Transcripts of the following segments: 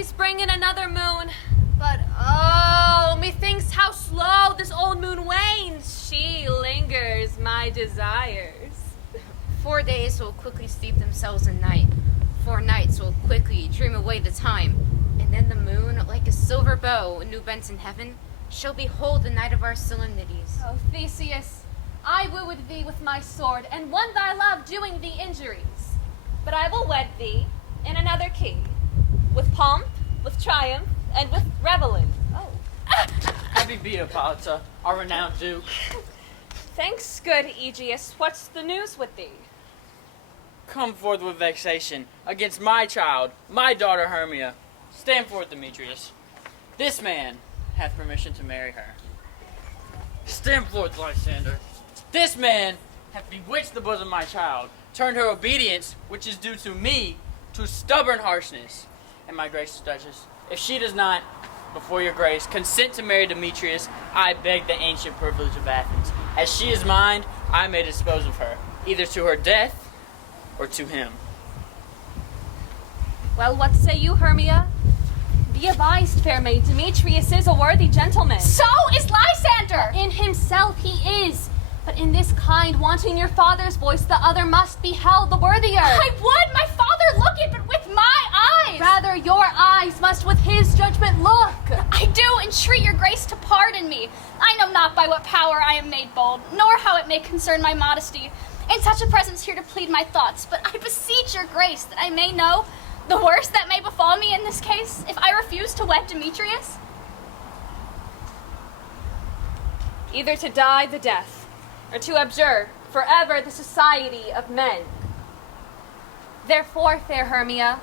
days bring in another moon. But oh, methinks how slow this old moon wanes. She lingers my desires. 4 days will quickly steep themselves in night. 4 nights will quickly dream away the time. And then the moon, like a silver bow, new bent in heaven, shall behold the night of our solemnities. Oh, Theseus, I wooed thee with my sword, and won thy love doing thee injuries. But I will wed thee in another key, with pomp, with triumph, and with revelin. Oh. Happy be Hippolyta, our renowned duke. Thanks, good Aegeus. What's the news with thee? Come forth with vexation against my child, my daughter Hermia. Stand forth, Demetrius. This man hath permission to marry her. Stand forth, Lysander. This man hath bewitched the bosom of my child, turned her obedience, which is due to me, to stubborn harshness. And my gracious Duchess, if she does not, before your grace, consent to marry Demetrius, I beg the ancient privilege of Athens. As she is mine, I may dispose of her, either to her death or to him. Well, what say you, Hermia? Be advised, fair maid, Demetrius is a worthy gentleman. So is Lysander! In himself he is, but in this kind, wanting your father's voice, the other must be held the worthier. I would my father look it, but with my eyes! Rather, your eyes must with his judgment look. I do entreat your grace to pardon me. I know not by what power I am made bold, nor how it may concern my modesty. In such a presence here to plead my thoughts, but I beseech your grace that I may know the worst that may befall me in this case, if I refuse to wed Demetrius. Either to die the death, or to abjure forever the society of men. Therefore, fair Hermia,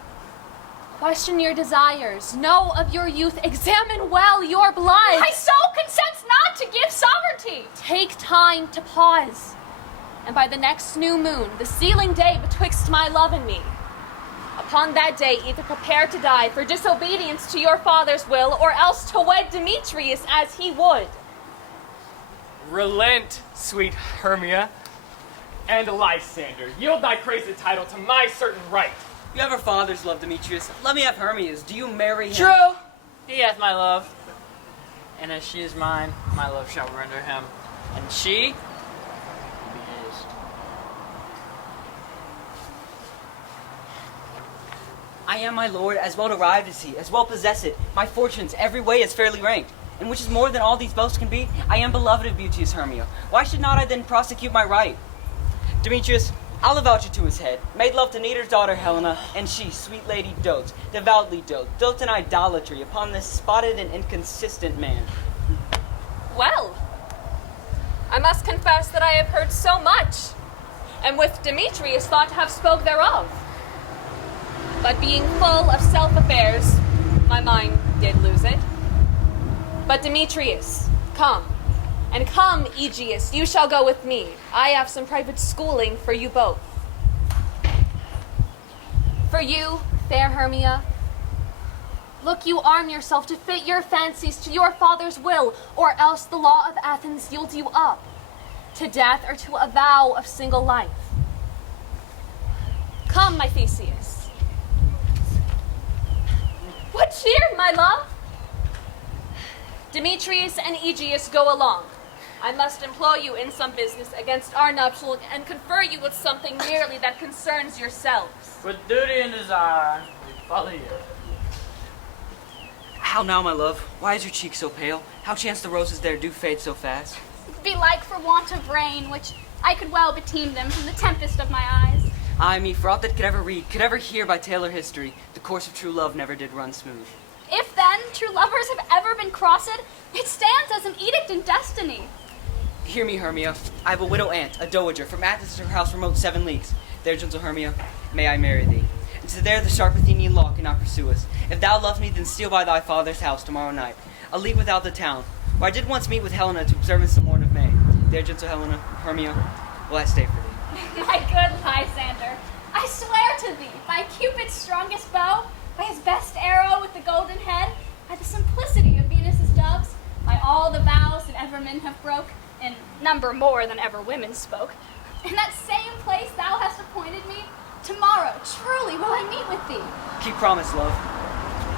question your desires, know of your youth, examine well your blood. My soul consents not to give sovereignty. Take time to pause, and by the next new moon, the sealing day betwixt my love and me, upon that day, either prepare to die for disobedience to your father's will, or else to wed Demetrius as he would. Relent, sweet Hermia, and Lysander. Yield thy crazy title to my certain right. You have her father's love, Demetrius. Let me have Hermia's. Do you marry him? True, he hath my love. And as she is mine, my love shall render him. And she will be his. I am, my lord, as well derived as he, as well possessed. My fortunes every way is fairly ranked. And which is more than all these boasts can be, I am beloved of beauteous Hermia. Why should not I then prosecute my right? Demetrius, I'll avouch you to his head. Made love to Neater's daughter Helena, and she, sweet lady, dotes, devoutly dotes in idolatry upon this spotted and inconsistent man. Well, I must confess that I have heard so much, and with Demetrius thought to have spoke thereof. But being full of self-affairs, my mind did lose it. But Demetrius, come. And come, Aegeus, you shall go with me. I have some private schooling for you both. For you, fair Hermia, look you arm yourself to fit your fancies to your father's will, or else the law of Athens yields you up to death or to a vow of single life. Come, my Theseus. What cheer, my love? Demetrius and Aegeus go along. I must employ you in some business against our nuptial and confer you with something merely that concerns yourselves. With duty and desire, we follow you. How now, my love? Why is your cheek so pale? How chance the roses there do fade so fast? Belike for want of rain, which I could well beteem them from the tempest of my eyes. Ay me, for aught that could ever read, could ever hear by tale or history, the course of true love never did run smooth. If then true lovers have ever been crossed, it stands as an edict in destiny. Hear me, Hermia. I have a widow aunt, a dowager, from Athens to her house remote 7 leagues. There, gentle Hermia, may I marry thee. And to there the sharp Athenian law cannot pursue us. If thou love me, then steal by thy father's house tomorrow night, a league without the town, where I did once meet with Helena to observance the morn of May. There, gentle Helena, Hermia, will I stay for thee. My good Lysander, I swear to thee, by Cupid's strongest bow, by his best arrow with the golden head, by the simplicity of Venus's doves, by all the vows that ever men have broke, in number more than ever women spoke, in that same place thou hast appointed me, tomorrow truly will I meet with thee. Keep promise, love.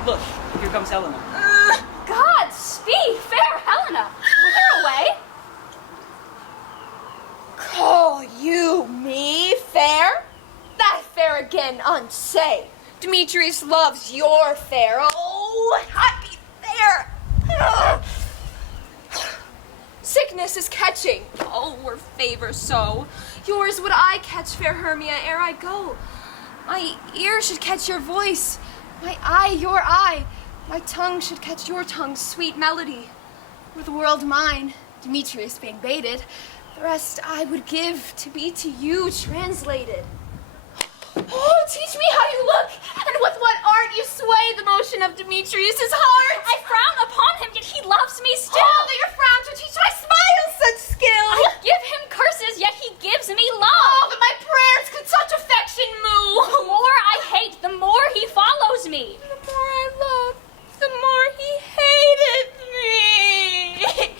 Look, here comes Helena. God speed, fair Helena. Whither away? Call you me fair? That fair again unsay. Demetrius loves your fair. Oh, happy fair. Ugh. Sickness is catching. Oh, were favor so. Yours would I catch, fair Hermia, ere I go. My ear should catch your voice, my eye your eye. My tongue should catch your tongue's sweet melody. Were the world mine, Demetrius being baited, the rest I would give to be to you translated. Oh, teach me how you look, and with what art you sway the motion of Demetrius's heart. I frown upon him, yet he loves me still. Oh, that your frowns would teach my smile such skill. I give him curses, yet he gives me Oh, love. that my prayers could such affection move. The more I hate, the more he follows me. The more I love, the more he hated me.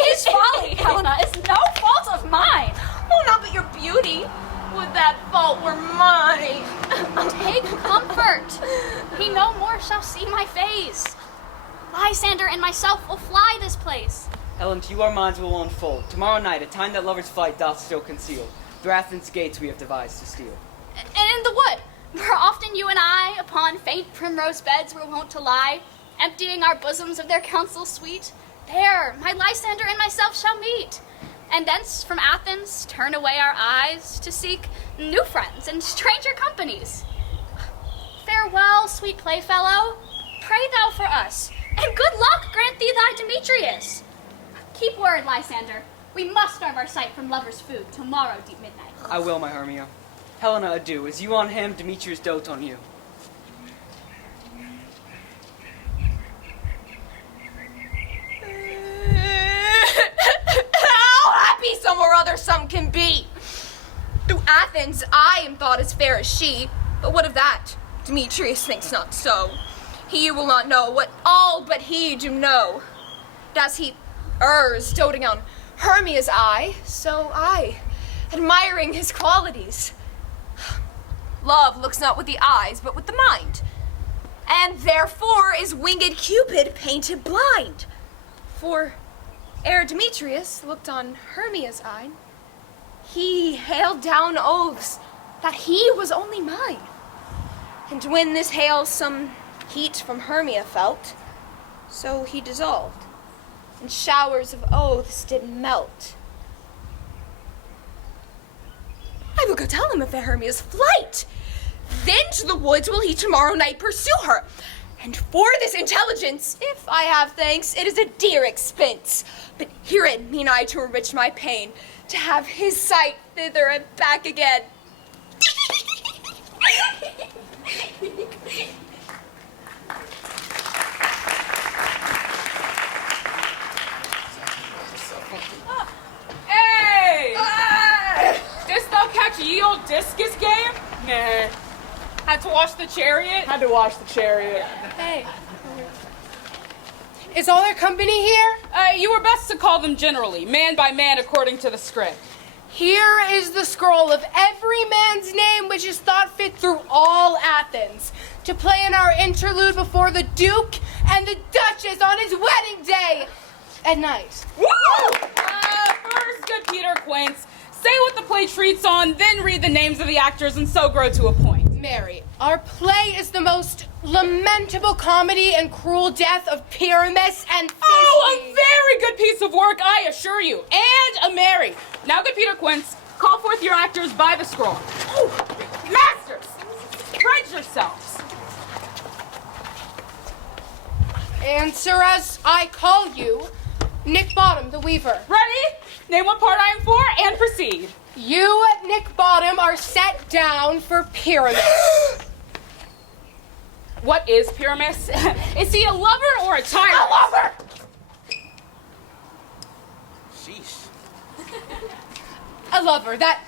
His folly, Helena, is no fault of mine. Oh, not but your beauty. Would that fault were mine. Take comfort. He no more shall see my face. Lysander and myself will fly this place. Helen, to you our minds will unfold. Tomorrow night, a time that lovers' flight doth still conceal. Through Athens' gates we have devised to steal. And in the wood, where often you and I, upon faint primrose beds, were wont to lie, emptying our bosoms of their counsel sweet, there my Lysander and myself shall meet. And thence from Athens turn away our eyes to seek new friends and stranger companies. Farewell, sweet playfellow. Pray thou for us, and good luck grant thee thy Demetrius. Keep word, Lysander. We must starve our sight from lovers' food tomorrow deep midnight. I will, my Hermia. Helena, adieu. As you on him, Demetrius dotes on you. How happy some or other some can be. Through Athens I am thought as fair as she, but what of that? Demetrius thinks not so. He will not know what all but he do know. And as he errs, doting on Hermia's eye, so I, admiring his qualities. Love looks not with the eyes, but with the mind, and therefore is winged Cupid painted blind. For ere Demetrius looked on Hermia's eye, he hailed down oaths that he was only mine. And when this hail some heat from Hermia felt, so he dissolved, and showers of oaths did melt. I will go tell him of fair Hermia's flight. Then to the woods will he tomorrow night pursue her. And for this intelligence, if I have thanks, it is a dear expense. But herein mean I to enrich my pain, to have his sight thither and back again. Hey! Didst thou catch ye old discus game? Nah, Had to wash the chariot? had to wash the chariot. Hey. Is all their company here? You were best to call them generally, man by man according to the script. Here is the scroll of every man's name which is thought fit through all Athens to play in our interlude before the Duke and the Duchess on his wedding day at night. First, good Peter Quince, say what the play treats on, then read the names of the actors and so grow to a point. Mary, our play is the most lamentable comedy and cruel death of Pyramus and Thisbe. Oh, a very good piece of work, I assure you, and a merry. Now, good Peter Quince, call forth your actors by the scroll. Oh, masters, spread yourselves. Answer as I call you, Nick Bottom, the weaver. Ready? Name what part I am for and proceed. You, Nick Bottom, are set down for Pyramus. What is Pyramus? Is he a lover or a tyrant? A lover! Sheesh. A lover that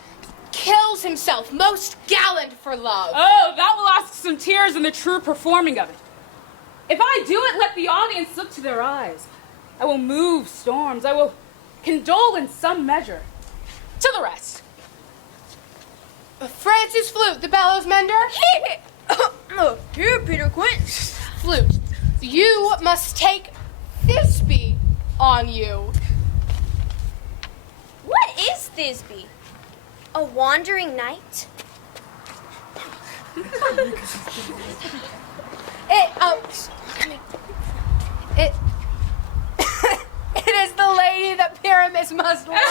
kills himself, most gallant for love. Oh, that will ask some tears in the true performing of it. If I do it, let the audience look to their eyes. I will move storms. I will condole in some measure. To the rest. Francis Flute, the bellows mender. Here, Peter Quince. Flute, You must take Thisbe on you. What is Thisbe? A wandering knight? It is the lady that Pyramus must love. Let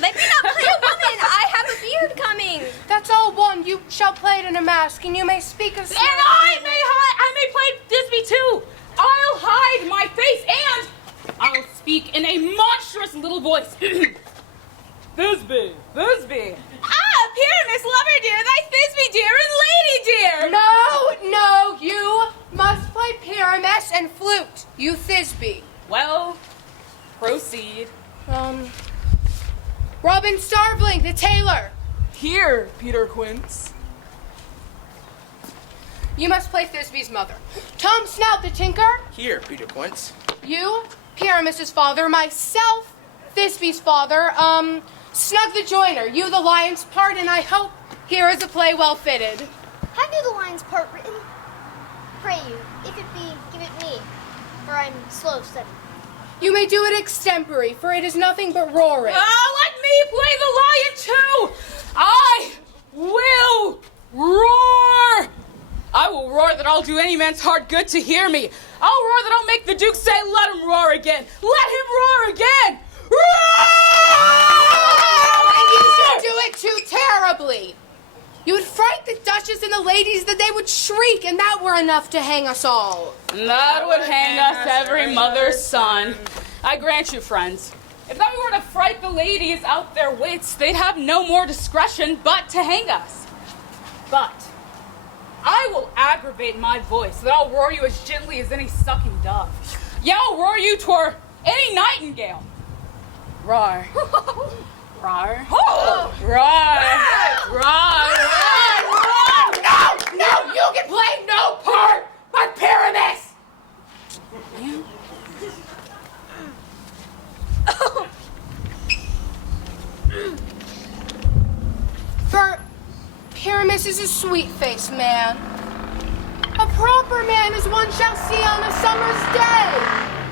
me not play a woman. I have a beard coming. That's all one. You shall play it in a mask, and you may speak as. And I may play Thisbe too. I'll hide my face and I'll speak in a monstrous little voice. Thisbe. Ah, Pyramus, lover dear, thy Thisbe dear, and lady dear. No, you must play Pyramus and flute. You Thisbe. Well, proceed. Robin Starveling, the tailor. Here, Peter Quince. You must play Thisbe's mother. Tom Snout, the tinker. Here, Peter Quince. You, Pyramus's father. Myself, Thisbe's father. Snug the joiner. You, the lion's part, and I hope here is a play well fitted. Have you the lion's part written? Pray you, if it be, give it me, for I'm slow of study. You may do it extempore, for it is nothing but roaring. Let me play the lion too. I will roar. I will roar that I'll do any man's heart good to hear me. I'll roar that I'll make the Duke say, let him roar again. Let him roar again. And you should do it too terribly. You would fright the Duchess and the ladies that they would shriek, and that were enough to hang us all. That would hang us every mother's son. I grant you, friends, if that were to fright the ladies out their wits, they'd have no more discretion but to hang us. But I will aggravate my voice, that I'll roar you as gently as any sucking dove. Yeah, I'll roar you toward any nightingale. Roar. Roar. Oh. Roar. Roar. No, you can play no part but Pyramus. For Pyramus is a sweet-faced man. A proper man as one shall see on a summer's day.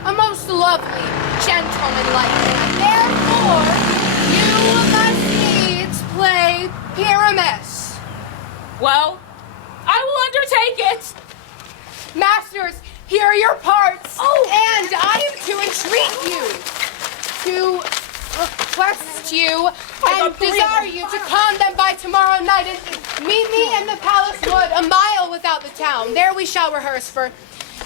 A most lovely, gentleman-like man. Therefore, you must needs play Pyramus. Well, I will undertake it. Masters, here are your parts. And I am to entreat you, to request you, and desire you to con them by tomorrow night and meet me in the palace wood, a mile without the town. There we shall rehearse, for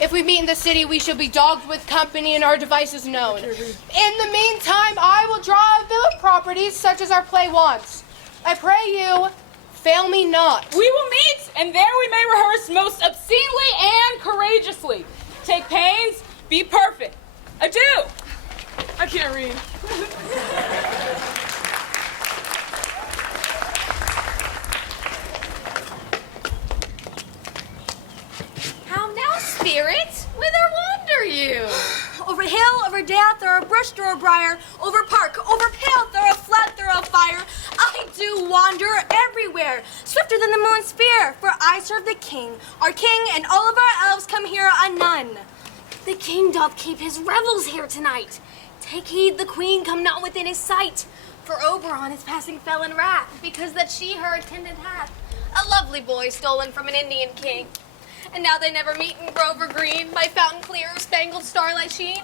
if we meet in the city, we shall be dogged with company and our devices known. In the meantime, I will draw a bill of properties such as our play wants. I pray you, fail me not. We will meet, and there we may rehearse most obscenely and courageously. Take pains, be perfect. Adieu. I can't read. How now, spirit? Whither wander you? Over hill, over dale, through a bush, through a briar, over park, over pale, through a flood, through a fire. I do wander everywhere, swifter than the moon's spear, for I serve the king. Our king and all of our elves come here a none. The king doth keep his revels here tonight. Take heed the queen come not within his sight, for Oberon is passing fell in wrath, because that she her attendant hath. A lovely boy stolen from an Indian king. And now they never meet in grove or green, by fountain clear or spangled starlight sheen.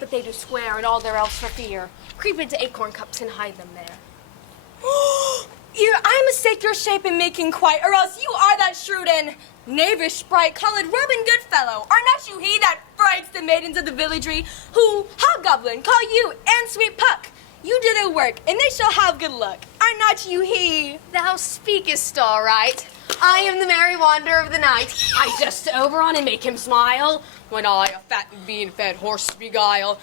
But they do swear, and all their elves for fear creep into acorn cups and hide them there. I mistake your shape in making quite, or else you are that shrewd and knavish sprite, called Robin Goodfellow. Are not you he that frights the maidens of the villagery, who, hobgoblin, call you, and sweet Puck? You did their work, and they shall have good luck. Are not you he? Thou speakest all right. I am the merry wanderer of the night. I jest to Oberon and make him smile, when I a fat and bean-fed horse beguile,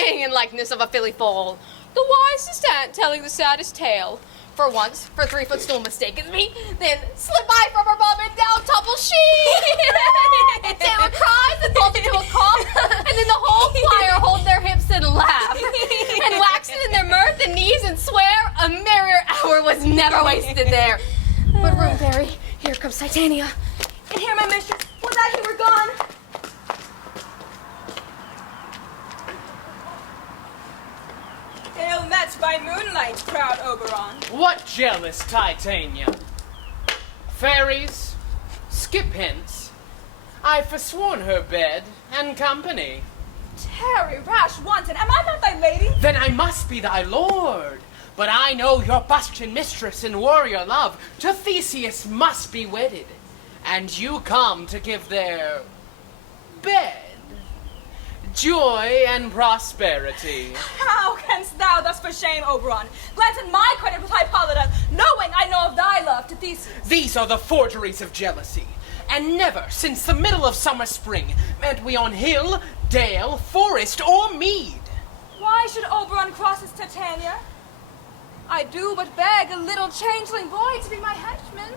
neighing in likeness of a filly foal. The wisest aunt telling the saddest tale. For once, for 3-foot stool mistaketh me, then slip I from her bum and down tumble she. And Taylor cries and falls into a cough, and then the whole choir hold their hips and laugh, and waxen in their mirth and knees and swear a merrier hour was never wasted there. But room fairy, here comes Titania, and here my mistress would glad you were gone. Hail met by moonlight, proud Oberon. What jealous Titania? Fairies, skip hence. I've forsworn her bed and company. Tarry, rash wanton, am I not thy lady? Then I must be thy lord. But I know your bustion mistress in warrior love. To Theseus must be wedded. And you come to give their bed joy and prosperity. How canst thou thus for shame, Oberon, glance at my credit with Hippolyta, knowing I know of thy love to Theseus? These are the forgeries of jealousy. And never since the middle of summer spring met we on hill, dale, forest, or mead. Why should Oberon cross his Titania? I do but beg a little changeling boy to be my henchman.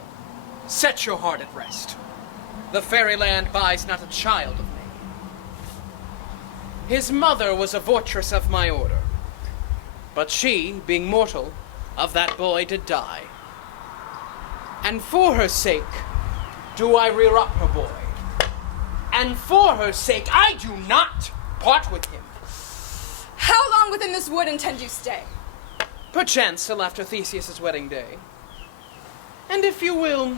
Set your heart at rest. The fairyland buys not a child of me. His mother was a votress of my order, but she, being mortal, of that boy did die. And for her sake do I rear up her boy, and for her sake I do not part with him. How long within this wood intend you stay? Perchance till after Theseus' wedding day. And if you will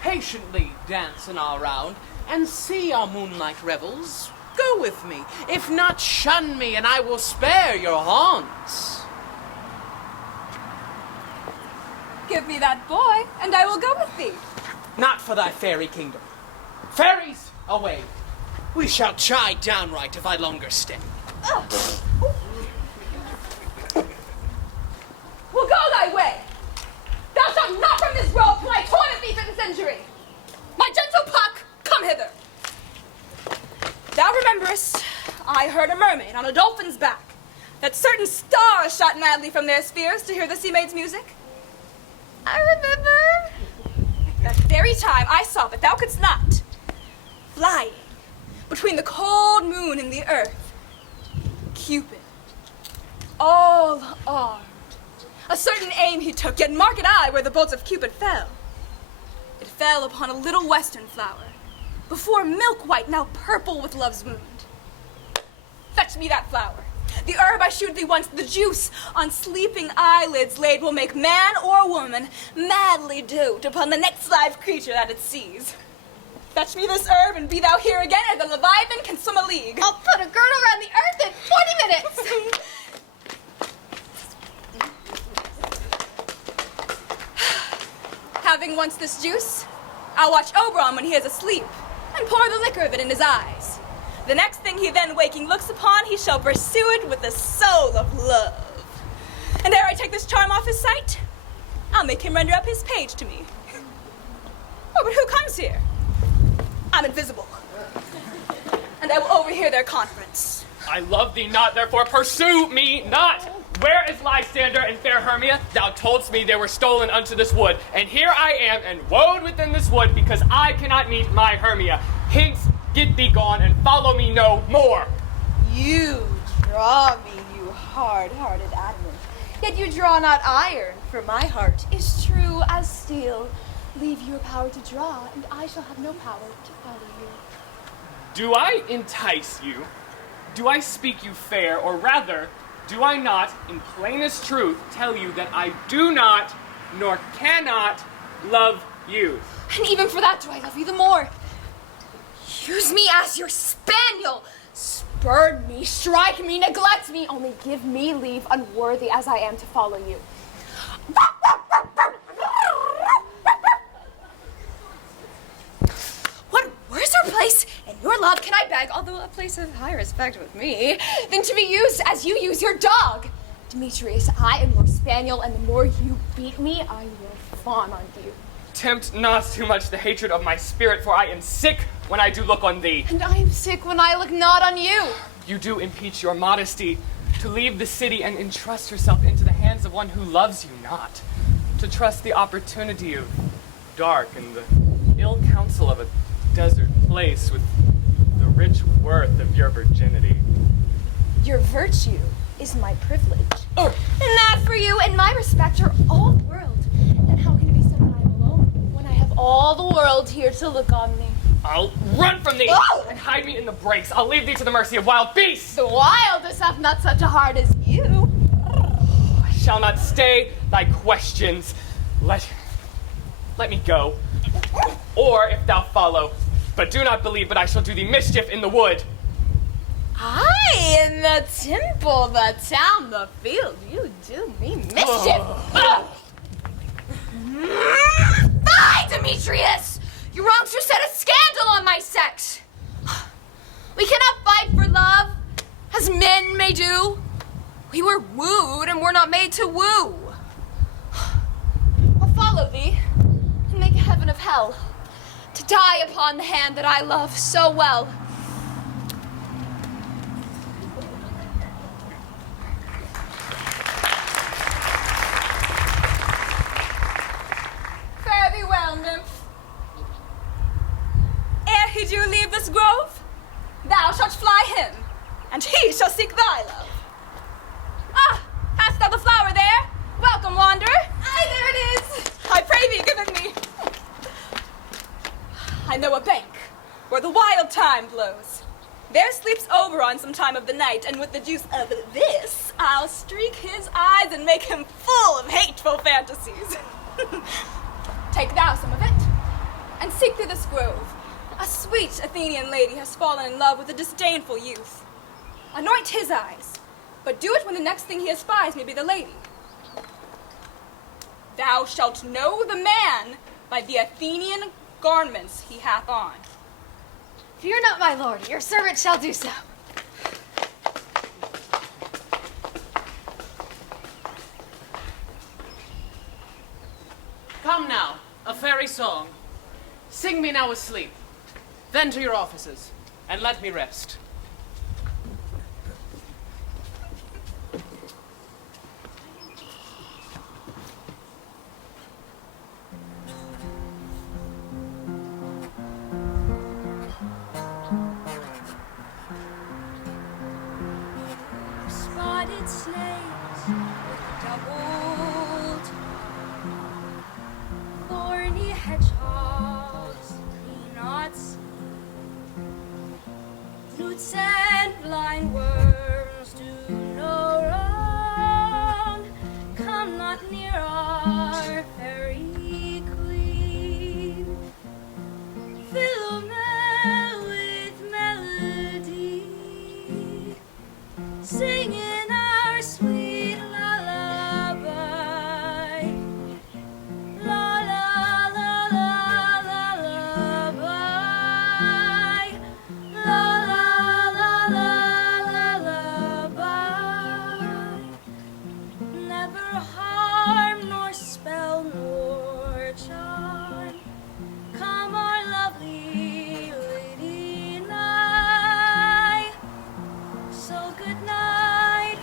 patiently dance in our round and see our moonlight revels, go with me. If not, shun me, and I will spare your haunts. Give me that boy, and I will go with thee. Not for thy fairy kingdom. Fairies, away. We shall chide downright if I longer stay. Well, go thy way. Thou shalt not from this robe till I torment thee for this injury. My gentle Puck, come hither. Thou rememberest, I heard a mermaid on a dolphin's back, that certain stars shot madly from their spheres to hear the sea maid's music. I remember. That very time I saw that thou couldst not, flying between the cold moon and the earth, Cupid, all armed. A certain aim he took, yet marked I where the bolts of Cupid fell. It fell upon a little western flower, before milk white, now purple with love's wound. Fetch me that flower. The herb I shewed thee once, the juice on sleeping eyelids laid will make man or woman madly dote upon the next live creature that it sees. Fetch me this herb, and be thou here again ere the Leviathan can swim a league. I'll put a girdle around the earth in 40 minutes. Having once this juice, I'll watch Oberon when he is asleep, and pour the liquor of it in his eyes. The next thing he then waking looks upon, he shall pursue it with the soul of love. And ere I take this charm off his sight, I'll make him render up his page to me. Oh, but who comes here? I'm invisible. And I will overhear their conference. I love thee not, therefore pursue me not. Where is Lysander and fair Hermia? Thou toldst me they were stolen unto this wood, and here I am, and woed within this wood, because I cannot meet my Hermia. Hence, get thee gone, and follow me no more. You draw me, you hard-hearted adamant. Yet you draw not iron, for my heart is true as steel. Leave your power to draw, and I shall have no power to follow you. Do I entice you? Do I speak you fair, or rather, do I not, in plainest truth, tell you that I do not, nor cannot, love you? And even for that do I love you the more. Use me as your spaniel. Spurn me, strike me, neglect me. Only give me leave, unworthy as I am, to follow you. Where's our place? In your love can I beg, although a place of higher respect with me, than to be used as you use your dog. Demetrius, I am your spaniel, and the more you beat me, I will fawn on you. Tempt not too much the hatred of my spirit, for I am sick when I do look on thee. And I am sick when I look not on you. You do impeach your modesty to leave the city and entrust yourself into the hands of one who loves you not, to trust the opportunity of dark and the ill counsel of a desert place with the rich worth of your virginity. Your virtue is my privilege. And that for you and my respect are all the world. Then how can it be said that I am alone when I have all the world here to look on me? I'll run from thee Oh! and hide me in the brakes. I'll leave thee to the mercy of wild beasts. The wildest have not such a heart as you. I shall not stay thy questions. Let me go. Or if thou follow, but do not believe, but I shall do thee mischief in the wood. Aye, in the temple, the town, the field, you do me mischief. Fie, Demetrius! You wrongs to set a scandal on my sex. We cannot fight for love, as men may do. We were wooed, and were not made to woo. I'll follow thee, and make a heaven of hell, to die upon the hand that I love so well. Fare thee well, nymph. Ere he do leave this grove, thou shalt fly him, and he shall seek thy love. Ah, hast thou the flower there? Welcome, wanderer. Aye, there it is. I pray thee, give it me. I know a bank where the wild thyme blows. There sleeps Oberon some time of the night, and with the juice of this, I'll streak his eyes and make him full of hateful fantasies. Take thou some of it, and seek through this grove. A sweet Athenian lady has fallen in love with a disdainful youth. Anoint his eyes, but do it when the next thing he espies may be the lady. Thou shalt know the man by the Athenian garments he hath on. Fear not, my lord, your servant shall do so. Come now, a fairy song. Sing me now asleep. Then to your offices, and let me rest. Spotted snakes with doubled, thorny hedgehogs may not see. Roots and blind worms do no wrong. Come not near our fairy queen. Philomel with melody, singing our sweet lullaby. La la la la lullaby. La la la la lullaby. Never harm nor spell nor charm. Come our lovely lady nigh. So good night,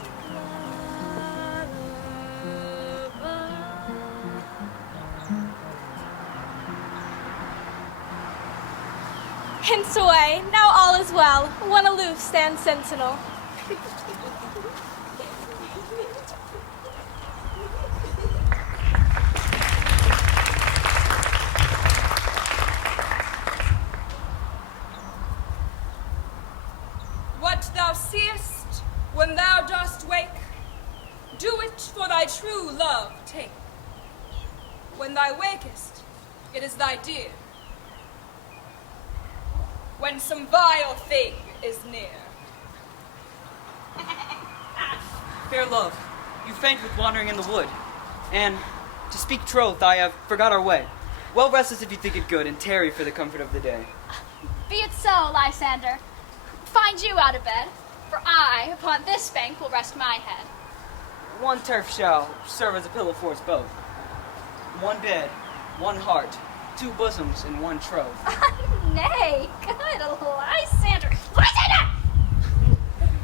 hence away, now all is well. One aloof stands sentinel. What thou seest when thou dost wake, do it for thy true love take. When thou wakest, it is thy dear. When some vile thing is near. Fair love, you faint with wandering in the wood, and, to speak troth, I have forgot our way. Well rest us if you think it good, and tarry for the comfort of the day. Be it so, Lysander. Find you out of bed, for I, upon this bank, will rest my head. One turf shall serve as a pillow for us both. One bed, one heart, two bosoms, and one troth. Nay, good Lysander. Lysander!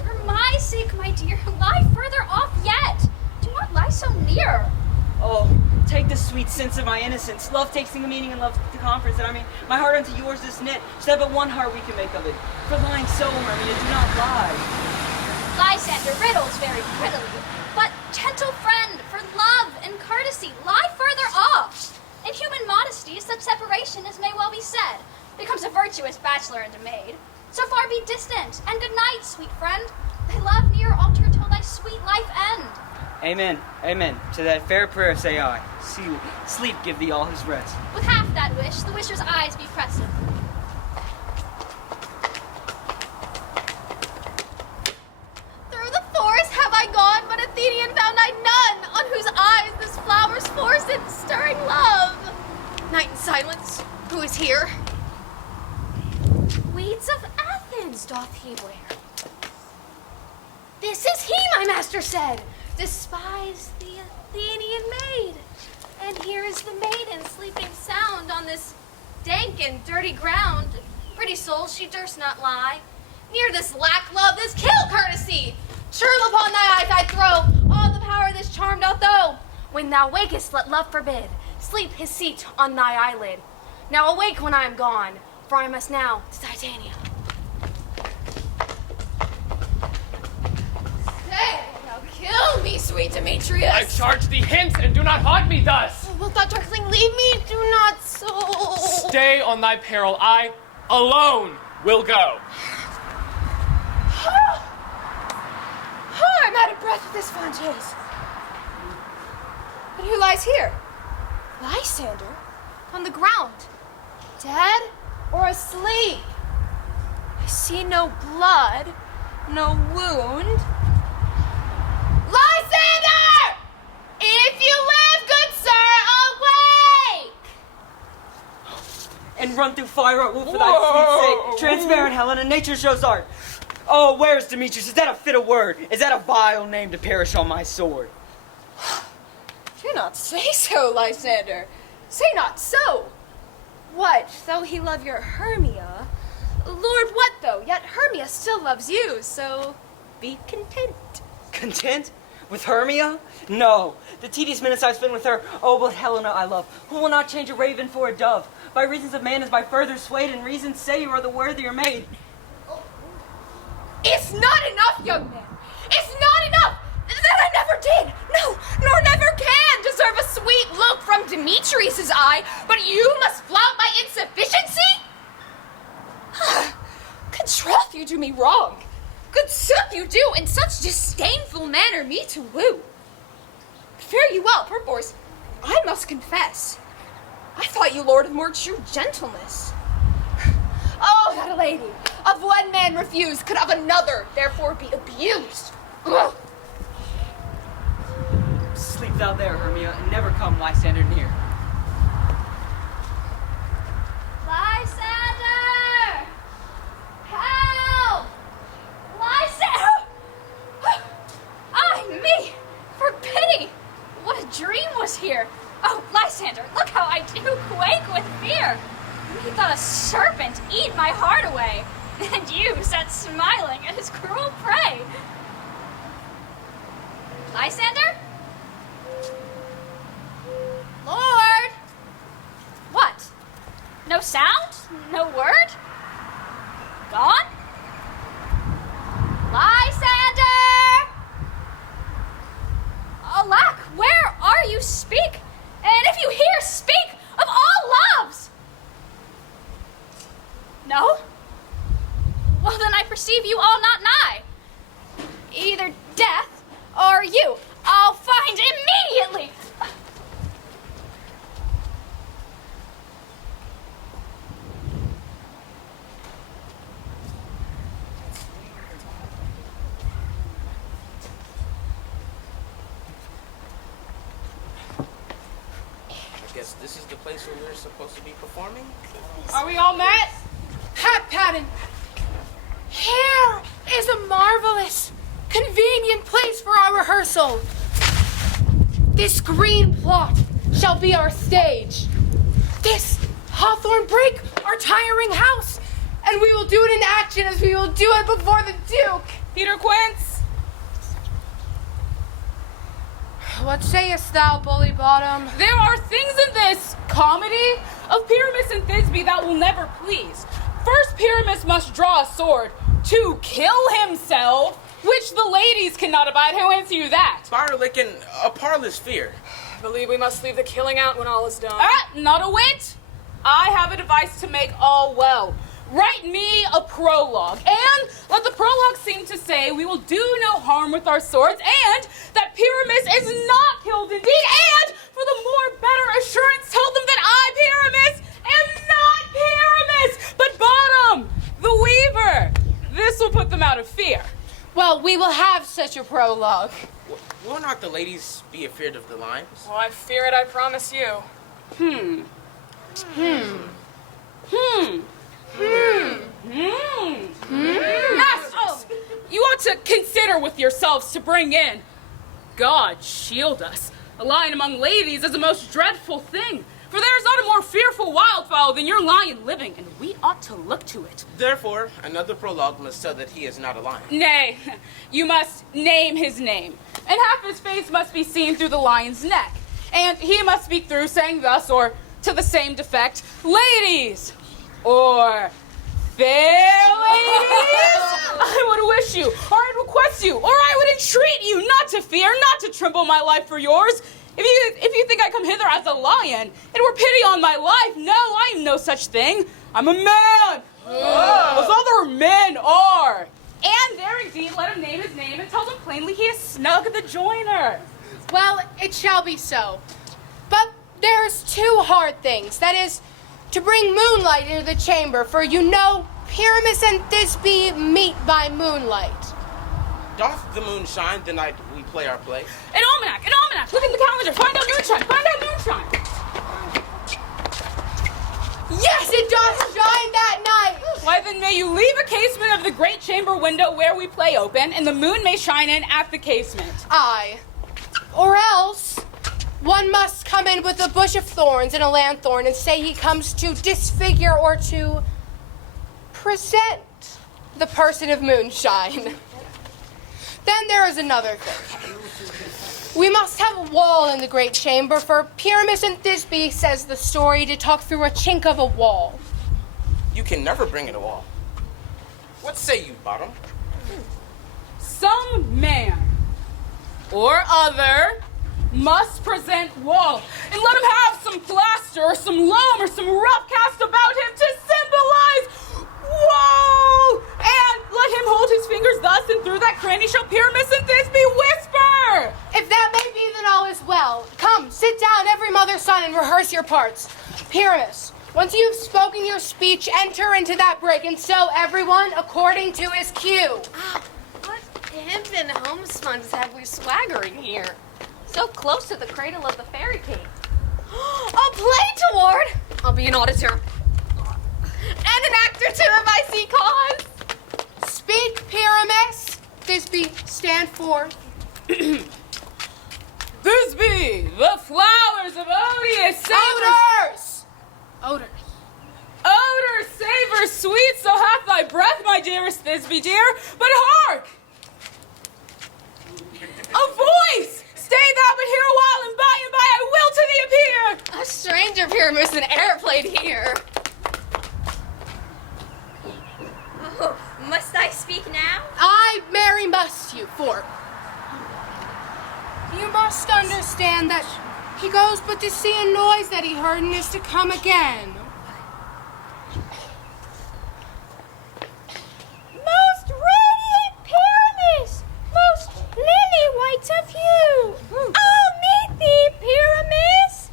For my sake, my dear, lie further off yet. Do not lie so near. Oh, take the sweet sense of my innocence. Love takes the meaning and love the conference. And I mean, my heart unto yours is knit. So that but one heart we can make of it. For lying so, Hermia, do not lie. Lysander riddles very prettily. But, gentle friend, for love and courtesy, lie further off. In human modesty, such separation as may well be said. becomes a virtuous bachelor and a maid. So far be distant, and good night, sweet friend. Thy love near altar till thy sweet life end. Amen, amen. To that fair prayer say I. Sleep give thee all his rest. With half that wish, the wisher's eyes be pressed. Through the forest have I gone, but Athenian found I none, on whose eyes this flower's force in stirring love. Night and silence. Who is here? Weeds of Athens doth he wear. This is he, my master said. Despise the Athenian maid. And here is the maiden sleeping sound on this dank and dirty ground. Pretty soul, she durst not lie. Near this lack love, this kill courtesy. Churl upon thy eyes I throw. All the power this charm doth thou. When thou wakest, let love forbid. Sleep his seat on thy eyelid. Now awake when I am gone, for I must now to Titania. Say, now kill me, sweet Demetrius. I charge thee hence, and do not haunt me thus. Wilt thou, darkling, leave me? Do not so. Stay on thy peril. I alone will go. I'm out of breath with this fond chase. But who lies here? Lysander? On the ground. Dead or asleep? I see no blood, no wound. Lysander! If you live, good sir, awake! And run through fire at will for thy sweet sake. Transparent Helena, nature shows art. Oh, where's Demetrius? Is that a fit of word? Is that a vile name to perish on my sword? Do not say so, Lysander. Say not so. What, though he love your Hermia? Lord, what though? Yet Hermia still loves you, so be content. Content? With Hermia? No. The tedious minutes I've spent with her, oh, but Helena I love, who will not change a raven for a dove. By reasons of man is by further swayed, and reasons say you are the worthier maid. It's not enough, young man. It's not enough that I never did, no, nor never can deserve a sweet look from Demetrius's eye, but you must flout my insufficiency? Good troth, you do me wrong. Good sooth you do, in such disdainful manner me to woo. Fare you well, perforce, I must confess. I thought you lord of more true gentleness. Oh, that a lady, of one man refused, could of another therefore be abused. Ugh. Sleep thou there, Hermia, and never come Lysander near. Lysander! Help! Lysander! Ay me! For pity! What a dream was here! Oh, Lysander, look how I do quake with fear! Methought a serpent eat my heart away, and you sat smiling at his cruel prey. Lysander? Lord! What? No sound? No word? Gone? Lysander! Alack, where are you? Speak! And if you hear, speak of all loves! No? Well, then I perceive you all not nigh. Either death or you. I'll find immediately. I guess this is the place where we're supposed to be performing? Are we all met? Hat pattern. Here is a marvelous, convenient place for our rehearsal. This green plot shall be our stage. This hawthorn brake our tiring house. And we will do it in action as we will do it before the Duke. Peter Quince? What sayest thou, Bully Bottom? There are things in this comedy of Pyramus and Thisbe that will never please. First, Pyramus must draw a sword to kill himself, which the ladies cannot abide. Who answer you that? Barlick a parlous fear. I believe we must leave the killing out when all is done. Not a whit. I have a device to make all well. Write me a prologue, and let the prologue seem to say we will do no harm with our swords, and that Pyramus is not killed indeed, and for the more better assurance, tell them that I, Pyramus, am not Pyramus, but Bottom, the weaver. This will put them out of fear. Well, we will have such a prologue. Will not the ladies be afeard of the lions? Oh, I fear it, I promise you. Masters, you ought to consider with yourselves to bring in. God shield us. A lion among ladies is a most dreadful thing. For there is not a more fearful wildfowl than your lion living, and we ought to look to it. Therefore, another prologue must tell that he is not a lion. Nay, you must name his name, and half his face must be seen through the lion's neck, and he must speak through, saying thus, or to the same defect, ladies, or fair ladies, I would wish you, or I'd request you, or I would entreat you not to fear, not to tremble my life for yours. If you think I come hither as a lion, it were pity on my life. No, I am no such thing. I'm a man, as other men are. And there indeed, let him name his name and tell them plainly he is Snug the Joiner. Well, it shall be so. But there's two hard things. That is, to bring moonlight into the chamber, for you know Pyramus and Thisbe meet by moonlight. Doth the moon shine the night we play our play? An almanac! Look in the calendar. Find out moonshine. Yes, it does shine that night. Why then may you leave a casement of the great chamber window where we play open, and the moon may shine in at the casement. Aye. Or else, one must come in with a bush of thorns and a lanthorn and say he comes to disfigure or to present the person of moonshine. Then there is another thing. We must have a wall in the great chamber, for Pyramus and Thisbe says the story to talk through a chink of a wall. You can never bring in a wall. What say you, Bottom? Some man or other must present wall, and let him have some plaster or some loam or some rough cast about him to symbolize wall, and let him hold his fingers thus, and through that cranny shall Pyramus and Thisbe whisper. If that may be, then all is well. Come, sit down, every mother's son, and rehearse your parts. Pyramus, once you have spoken your speech, enter into that break, and so everyone according to his cue. What imp and homespuns have we swaggering here? So close to the cradle of the fairy king. A play toward! I'll be an auditor. And an actor too if I see cause. Speak, Pyramus. Thisbe, stand forth. Thisbe, the flowers of odious Odors! Odor, savor, sweet, so hath thy breath, my dearest Thisbe, dear. But hark! A voice! Stay thou but here a while, and by I will to thee appear. A stranger Pyramus and air played here. Oh, must I speak now? I, Mary, must you, for you must understand that he goes but to see a noise that he heard and is to come again. Most radiant Pyramus, most lily white of hue, I'll meet thee, Pyramus,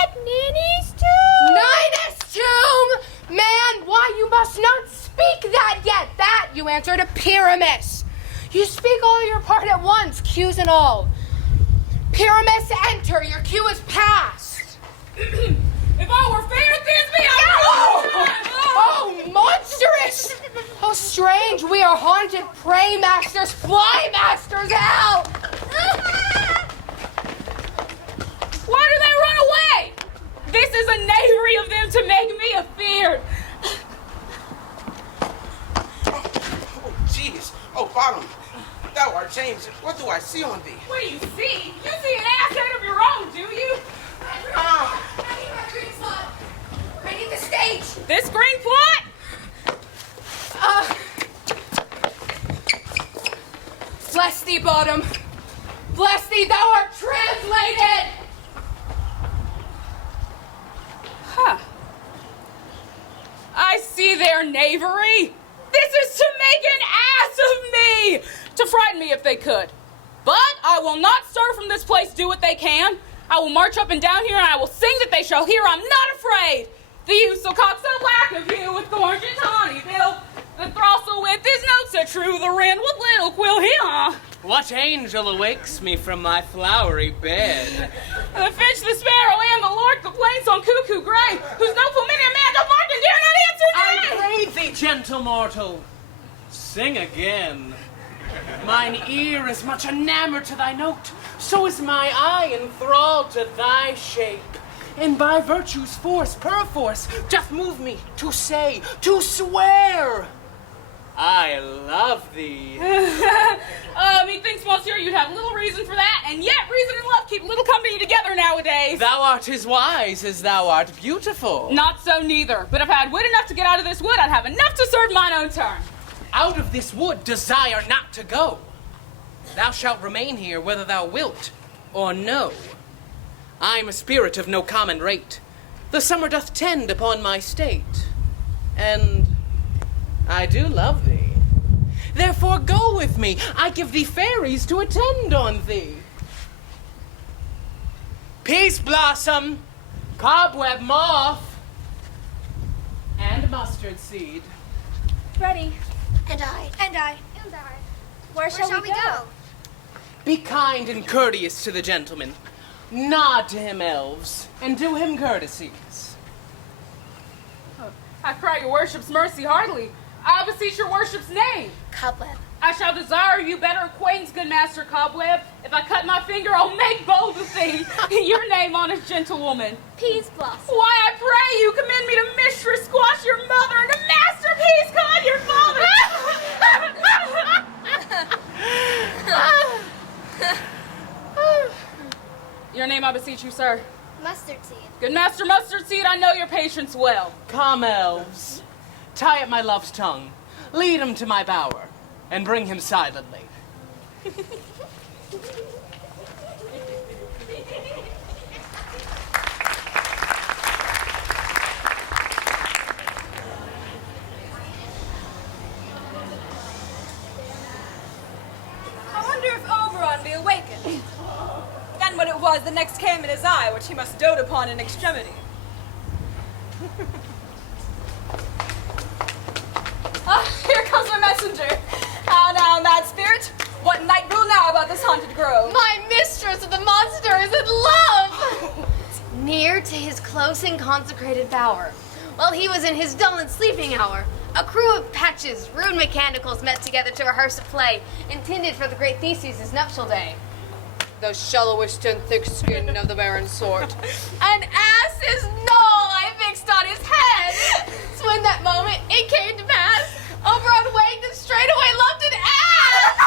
at Ninny's tomb. Ninus' tomb! Man, why you must not speak that yet. That you answer to Pyramus. You speak all your part at once, cues and all. Pyramus, enter. Your cue is past. If I were fair Thisbe, Oh, monstrous! How strange. We are haunted prey masters, fly masters, out! Why do they run away? This is a knavery of them to make me afeard. Oh, jeez. Oh, Bottom, thou art changed. What do I see on thee? What do you see? You see an asshead of your own, do you? Ready the stage! This green plot? Bless thee, Bottom. Bless thee, thou art translated! Huh. see their knavery? This is to make an ass of me! To frighten me if they could. But I will not stir from this place, do what they can. I will march up and down here, and I will sing that they shall hear I'm not afraid. The use will cock so black of you with thorns and tawny bill. The throstle with his notes are true, the wren with little quill here. What angel awakes me from my flowery bed? The finch, the sparrow, and the lark, the plain song cuckoo gray, whose no familiar man doth mark and dare not answer I nay. pray thee, gentle mortal, sing again. Mine ear is much enamored to thy note, so is my eye enthralled to thy shape. And by virtue's force, perforce, doth move me to say, to swear, I love thee. Methinks, monsieur, you'd have little reason for that, and yet reason and love keep little company together nowadays. Thou art as wise as thou art beautiful. Not so neither, but if I had wit enough to get out of this wood, I'd have enough to serve mine own turn. Out of this wood desire not to go. Thou shalt remain here whether thou wilt or no. I'm a spirit of no common rate. The summer doth tend upon my state, and I do love thee. Therefore go with me. I give thee fairies to attend on thee. Peace blossom, cobweb moth, and mustard seed. Ready. And I. And I. And I. Where shall we go? Be kind and courteous to the gentleman. Nod to him, elves, and do him courtesies. I cry your worship's mercy heartily. I beseech your worship's name. Cobweb. I shall desire you better acquaintance, good master Cobweb. If I cut my finger, I'll make bold with thee. Your name, honest gentlewoman. Peas Blossom. Why, I pray you, commend me to mistress, squash your mother, and to master Peas, God, your father. Your name, I beseech you, sir. Mustard seed. Good master Mustard Seed, I know your patience well. Come, elves, tie up my love's tongue, lead him to my bower, and bring him silently. I wonder if Oberon be awakened. Then what it was that next came in his eye, which he must dote upon in extremity. Here comes my messenger. How now, mad spirit? What night rule now about this haunted grove? My mistress of the monster is in love! Near to his close and consecrated bower, while he was in his dull and sleeping hour, a crew of patches, rude mechanicals met together to rehearse a play intended for the great Theseus' nuptial day. The shallowest and thick-skinned of the barren sort. An ass's knoll I fixed on his head. So in that moment it came to pass, Oberon waked and straightway loved an ass.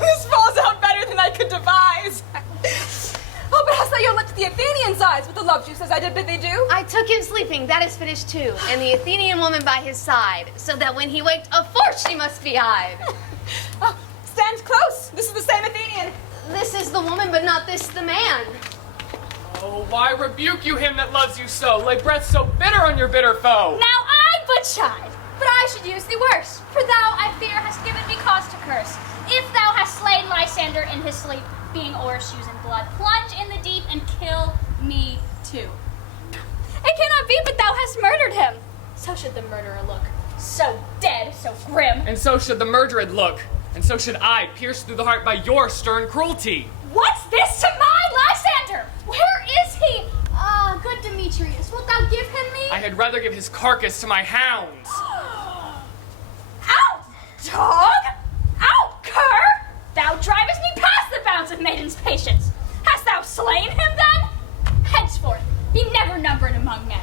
This falls out better than I could devise. Oh, but hast thou yet looked the Athenian's eyes with the love juice as I did bid thee do? I took him sleeping, that is finished too, and the Athenian woman by his side, so that when he waked, of force she must be eyed. Oh, stand close. This is the same Athenian. This is the woman, but not this the man. Oh, why rebuke you him that loves you so? Lay breath so bitter on your bitter foe. Now I but chide, but I should use thee worse. For thou, I fear, hast given me cause to curse. If thou hast slain Lysander in his sleep, being o'er shoes and blood, plunge in the deep and kill me too. It cannot be but thou hast murdered him. So should the murderer look. So dead, so grim. And so should the murdered look. And so should I, pierced through the heart by your stern cruelty. What's this to my Lysander? Where is he? Ah, good Demetrius, wilt thou give him me? I had rather give his carcass to my hounds. Out, dog! Out, cur! Thou drivest me past the bounds of maiden's patience. Hast thou slain him then? Henceforth, be never numbered among men.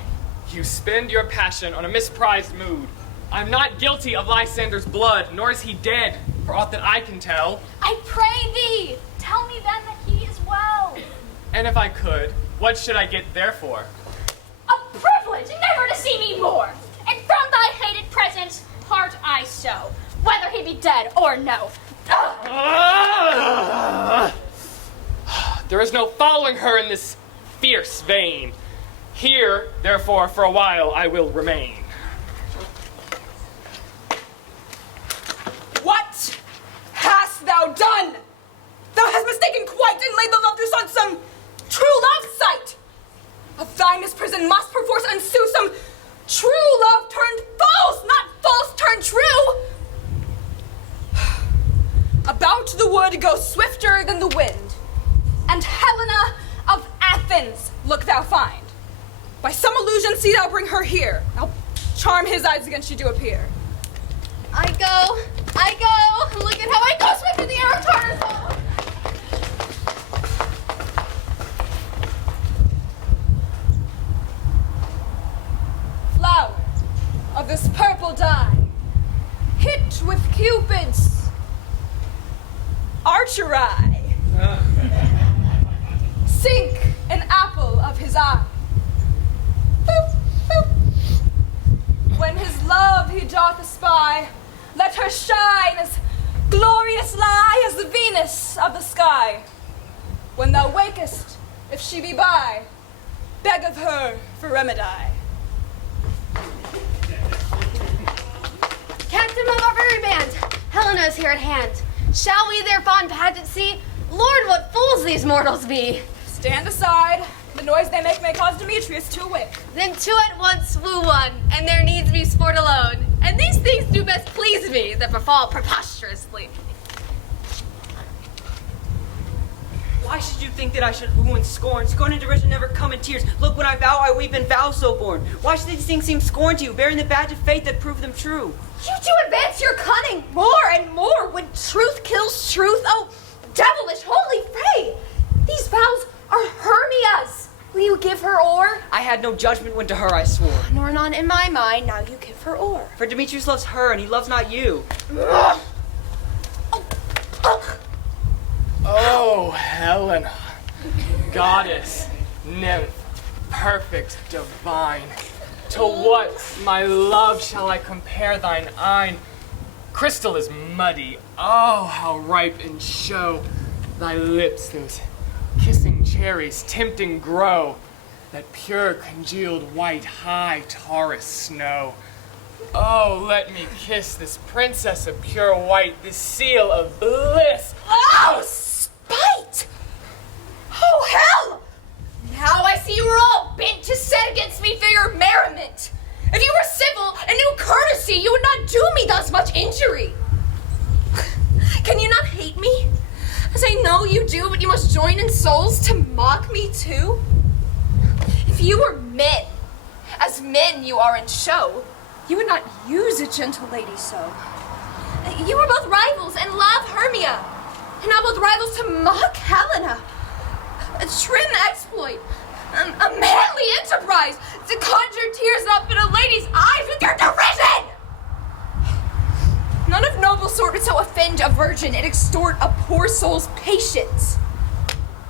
You spend your passion on a misprized mood. I'm not guilty of Lysander's blood, nor is he dead, for aught that I can tell. I pray thee, tell me then that he is well. And if I could, what should I get therefore? A privilege never to see me more, and from thy hated presence part I so, whether he be dead or no. There is no following her in this fierce vein. Here, therefore, for a while I will remain. What hast thou done? Thou hast mistaken quite and laid the lovers on some true love site. Of thy misprison must perforce ensue some true love turned false, not false turned true. About the wood go swifter than the wind, and Helena of Athens look thou find. By some illusion see thou bring her here. I'll charm his eyes against you do appear. I go, look at how I go swift in the air, tortoise. Flower of this purple dye, hit with Cupid's archery. Sink an apple of his eye. Boop, boop. When his love he doth espy, let her shine as glorious lie as the Venus of the sky. When thou wakest, if she be by, beg of her for remedy. Captain of our merry band, Helena is here at hand. Shall we their fond pageant see? Lord, what fools these mortals be! Stand aside. The noise they make may cause Demetrius to awake. Then two at once woo one, and there needs be sport alone. And these things do best please me, that befall preposterously. Why should you think that I should woo and scorn? Scorn and derision never come in tears. Look, when I vow, I weep, and vow so born. Why should these things seem scorn to you, bearing the badge of faith that prove them true? You do advance your cunning more and more when truth kills truth. Oh, devilish holy fray! These vows are Hermia's. Will you give her o'er? I had no judgment when to her I swore. Nor none in my mind, now you give her o'er. For Demetrius loves her, and he loves not you. Oh, Helena, goddess, nymph, perfect, divine, to what, my love, shall I compare thine eyne? Crystal is muddy, oh, how ripe in show, thy lips, those kissing cherries, tempting grow, that pure congealed white high Taurus snow. Oh, let me kiss this princess of pure white, this seal of bliss. Oh, spite! Oh, hell! Now I see you were all bent to set against me for your merriment. If you were civil and knew courtesy, you would not do me thus much injury. Can you not hate me? As I know you do, but you must join in souls to mock me too? If you were men, as men you are in show, you would not use a gentle lady so. You were both rivals and love Hermia, and now both rivals to mock Helena. A trim exploit, a manly enterprise, to conjure tears up in a lady's eyes with your derision! None of noble sort would so offend a virgin and extort a poor soul's patience.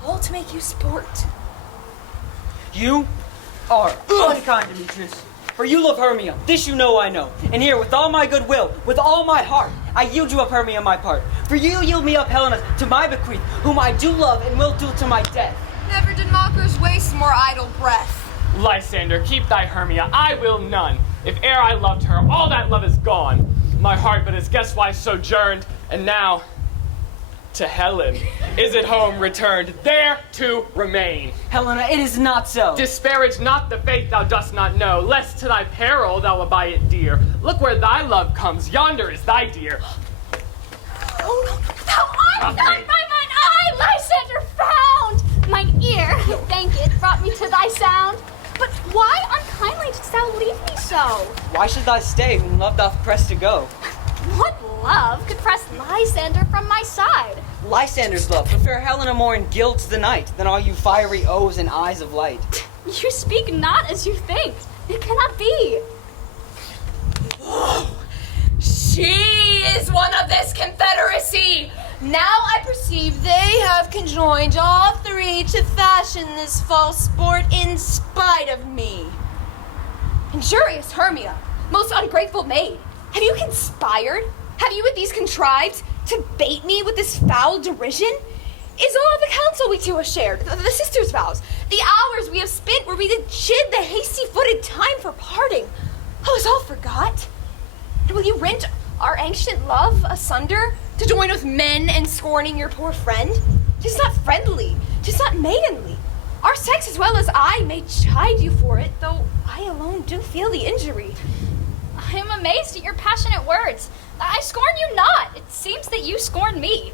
All to make you sport. You are unkind, Demetrius. For you love Hermia, this you know I know. And here, with all my goodwill, with all my heart, I yield you up Hermia my part. For you yield me up Helena to my bequeath, whom I do love and will do to my death. Never did mockers waste more idle breath. Lysander, keep thy Hermia, I will none. If e'er I loved her, all that love is gone. My heart but as guest-wise sojourned, and now to Helen is at home returned, there to remain. Helena, it is not so. Disparage not the faith thou dost not know, lest to thy peril thou will buy it dear. Look where thy love comes, yonder is thy dear. Oh, no, thou art not mine eye, Lysander found! Mine ear, thank it, brought me to thy sound. But why unkindly didst thou leave me so? Why should thy stay, whom love doth press to go? What love could press Lysander from my side? Lysander's love, for fair Helena more engilds the night than all you fiery O's and eyes of light. You speak not as you think. It cannot be. She is one of this confederacy. Now I perceive they have conjoined all three to fashion this false sport in spite of me. Injurious Hermia, most ungrateful maid, have you conspired? Have you with these contrived to bait me with this foul derision? is all the counsel we two have shared, the sisters' vows, the hours we have spent where we did chid the hasty-footed time for parting. Oh, is all forgot? And will you rent our ancient love asunder to join with men in scorning your poor friend? 'Tis not friendly, 'tis not maidenly. Our sex as well as I may chide you for it, though I alone do feel the injury. I am amazed at your passionate words. I scorn you not. It seems that you scorn me.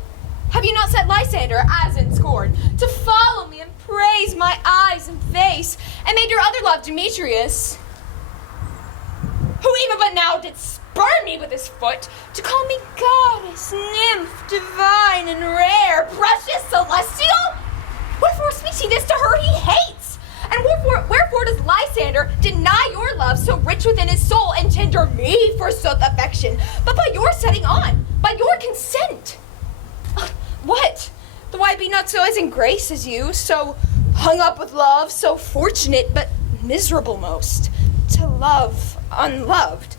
Have you not set Lysander, as in scorn, to follow me and praise my eyes and face, and made your other love, Demetrius, who even but now did spurn me with his foot, to call me goddess, nymph, divine and rare, precious, celestial? Wherefore speaks he this to her he hates? And wherefore does Lysander deny your love so rich within his soul, and tender me forsooth affection, but by your setting on, by your consent? What? Though I be not so as in grace as you, so hung up with love, so fortunate, but miserable most, to love unloved.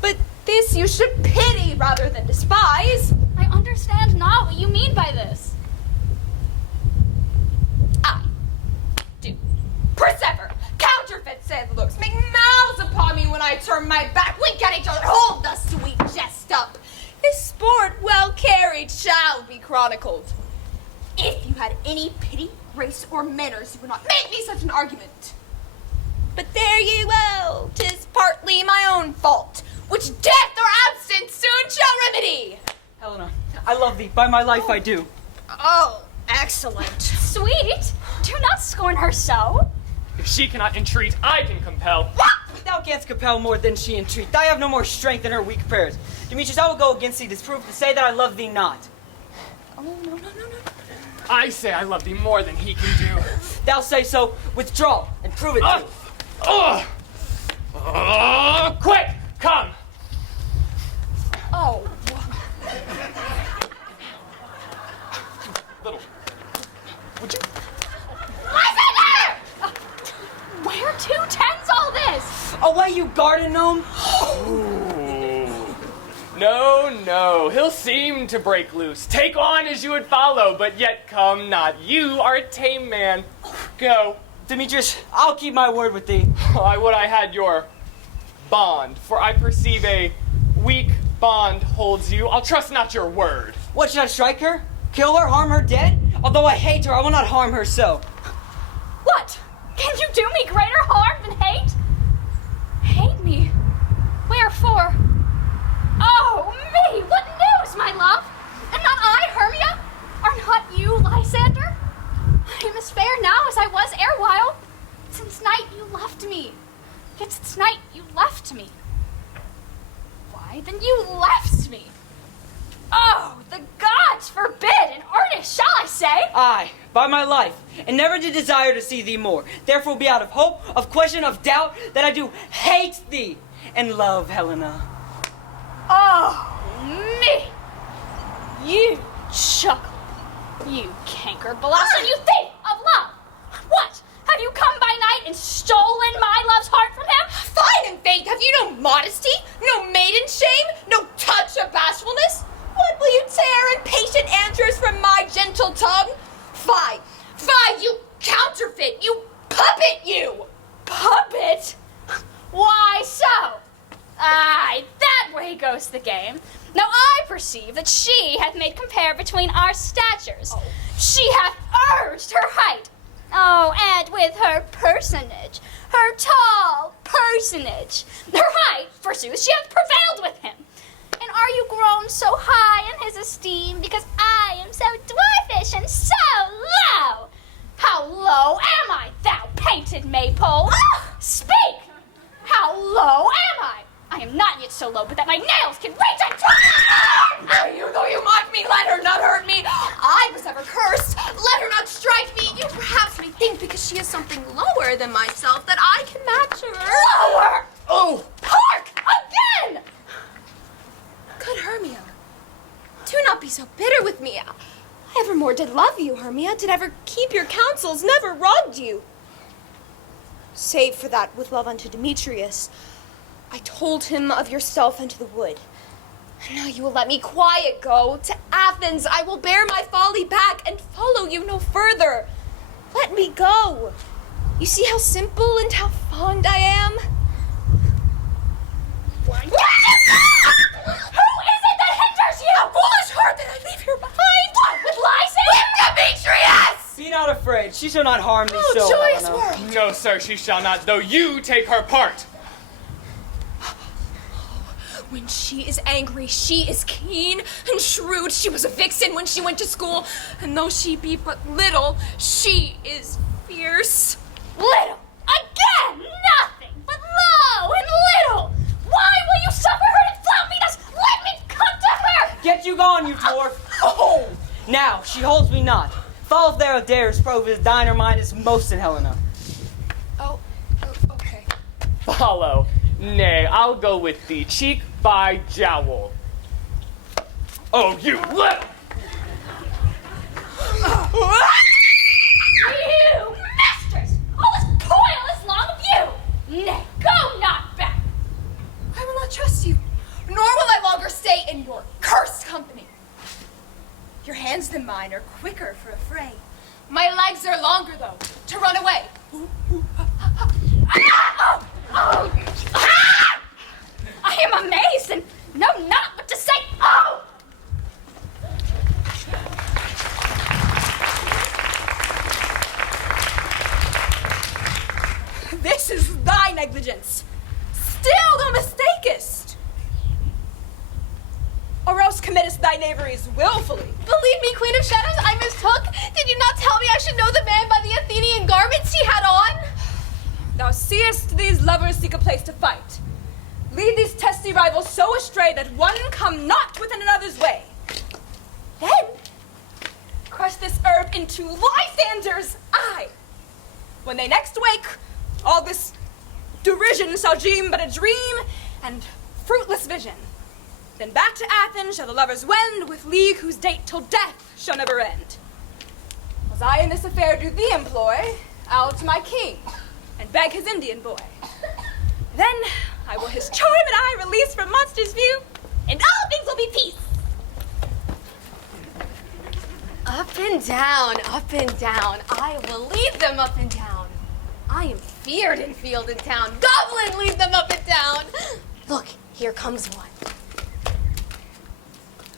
But this you should pity rather than despise. I understand not what you mean by this. I do. Persever, counterfeit said looks, make mouths upon me when I turn my back, wink at each other, hold the sweet jest up. This sport, well carried, shall be chronicled. If you had any pity, grace, or manners, you would not make me such an argument. But there ye will, 'tis partly my own fault, which death or absence soon shall remedy. Helena, I love thee. By my life I do. Oh, excellent. Sweet, do not scorn her so. If she cannot entreat, I can compel. Thou canst compel more than she entreat. I have no more strength than her weak prayers. Demetrius, I will go against thee, disprove to say that I love thee not. Oh, no. I say I love thee more than he can do. Thou say so, withdraw, and prove it to. Quick, come. Oh. Little, would you? Lysander! Where to tends all this? Away, you garden gnome! No, he'll seem to break loose. Take on as you would follow, but yet come not. You are a tame man. Go. Demetrius, I'll keep my word with thee. I would I had your bond, for I perceive a weak bond holds you. I'll trust not your word. What, should I strike her? Kill her? Harm her dead? Although I hate her, I will not harm her so. What? Can you do me greater harm than hate? Hate me? Wherefore? Oh, me! What news, my love? Am not I, Hermia? Are not you, Lysander? I am as fair now as I was erewhile. Since night you left me. Yet since night you left me. Why, then you left me. Oh, the gods forbid, in earnest shall I say? Aye, by my life, and never did desire to see thee more. Therefore be out of hope, of question, of doubt, that I do hate thee and love Helena. Oh, me! You chuckle, you canker blossom, you thief of love! What? Have you come by night and stolen my love's heart from him? Fine and faint, have you no modesty, no maiden shame, no touch of bashfulness? What will you tear impatient answers from my gentle tongue? Fie, you counterfeit, you puppet, you! Puppet? Why so? Aye, that way goes the game. Now I perceive that she hath made compare between our statures. Oh. She hath urged her height. Oh, and with her personage, her tall personage. Her height, forsooth, she hath prevailed with him. And are you grown so high in his esteem because I am so dwarfish and so low? How low am I, thou painted maypole? Speak! How low am I? I am not yet so low, but that my nails can reach and Though you mock me, let her not hurt me. I was ever cursed. Let her not strike me. You perhaps may think because she is something lower than myself that I can match her. Lower! Oh! Hark! Again! Good Hermia, do not be so bitter with me. I evermore did love you, Hermia, did ever keep your counsels, never wronged you. Save for that with love unto Demetrius, I told him of yourself unto the wood. Now you will let me quiet go. To Athens I will bear my folly back and follow you no further. Let me go. You see how simple and how fond I am? Why? Who is it that hinders you? A foolish heart that I leave here behind. What, with Lysander? With Demetrius! Be not afraid. She shall not harm thee so, joyous Helena. world! No, sir, she shall not, though you take her part. When she is angry, she is keen and shrewd. She was a vixen when she went to school, and though she be but little, she is fierce. Little! Again! Nothing but low and little! Why will you suffer her to flout me thus? Let me come to her! Get you gone, you dwarf! Oh! Now, she holds me not. Fall if thou dares prove his thine or mine is most in Helena. Oh, okay. Follow. Nay, I'll go with thee, cheek by jowl. Oh, you little! You mistress! All this toil is long of you! Nay, go not back! I will not trust you, nor will I longer stay in your cursed company. Your hands than mine are quicker for a fray. My legs are longer, though, to run away. I am amazed and know not what to say. Oh! This is thy negligence. Still thou mistakest. Or else committest thy knaveries willfully. Believe me, Queen of Shadows, I mistook. Did you not tell me I should know the man by the Athenian garments he had on? Thou seest these lovers seek a place to fight. Lead these testy rivals so astray that one come not within another's way. Then crush this herb into Lysander's eye. When they next wake, all this derision shall deem but a dream and fruitless vision. Then back to Athens shall the lovers wend with league whose date till death shall never end. As I in this affair do thee employ, I'll to my king and beg his Indian boy. Then I will his charm and I release from monster's view, and all things will be peace. Up and down, up and down. I will lead them up and down. I am feared in field and town. Goblin, lead them up and down. Look, here comes one.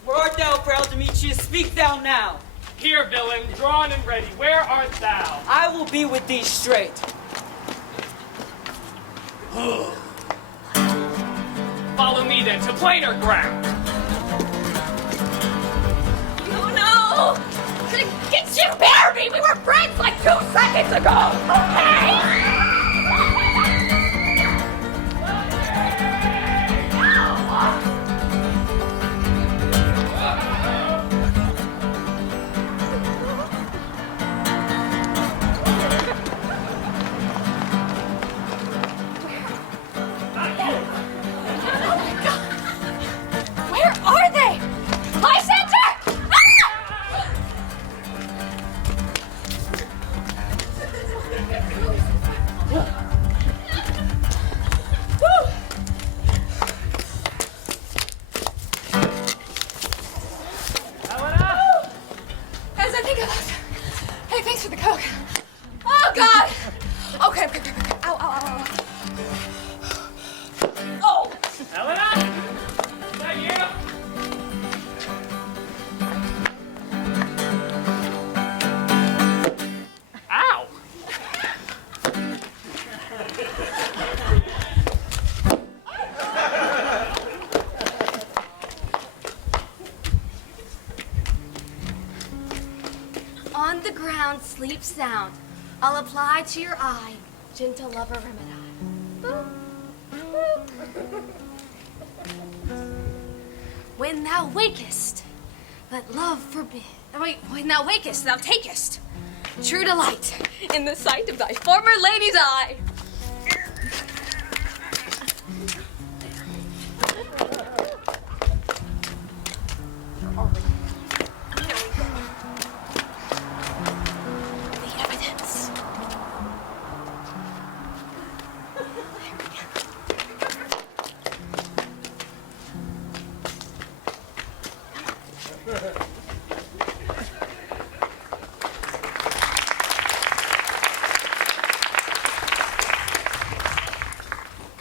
Where art thou, proud Demetrius? Speak thou now. Here, villain, drawn and ready. Where art thou? I will be with thee straight. Follow me then to plainer ground. Oh no! Get you spare me! We were friends like 2 seconds ago! Okay? Where are they? Lysander! As I think about it. Hey, thanks for the coke. Oh, God! Okay. Ow, ow, ow, ow. Oh! Helena? Is that you? Ow! On the ground, sleep sound. I'll apply to your eye, gentle lover remedy. Boop, boop. When thou wakest, let love forbid. Oh, wait, when thou wakest, thou takest true delight In the sight of thy former lady's eye. the evidence.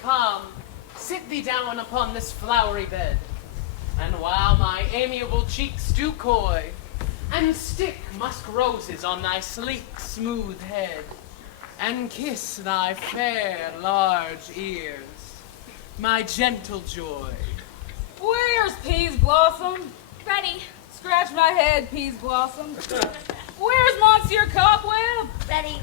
come, sit thee down upon this flowery bed, and while my amiable cheeks do coy, and stick musk roses on thy sleek, smooth head, and kiss thy fair, large ears, my gentle joy. Where's Peas Blossom? Ready. Scratch my head, Peas Blossom. Where's Monsieur Cobweb? Ready.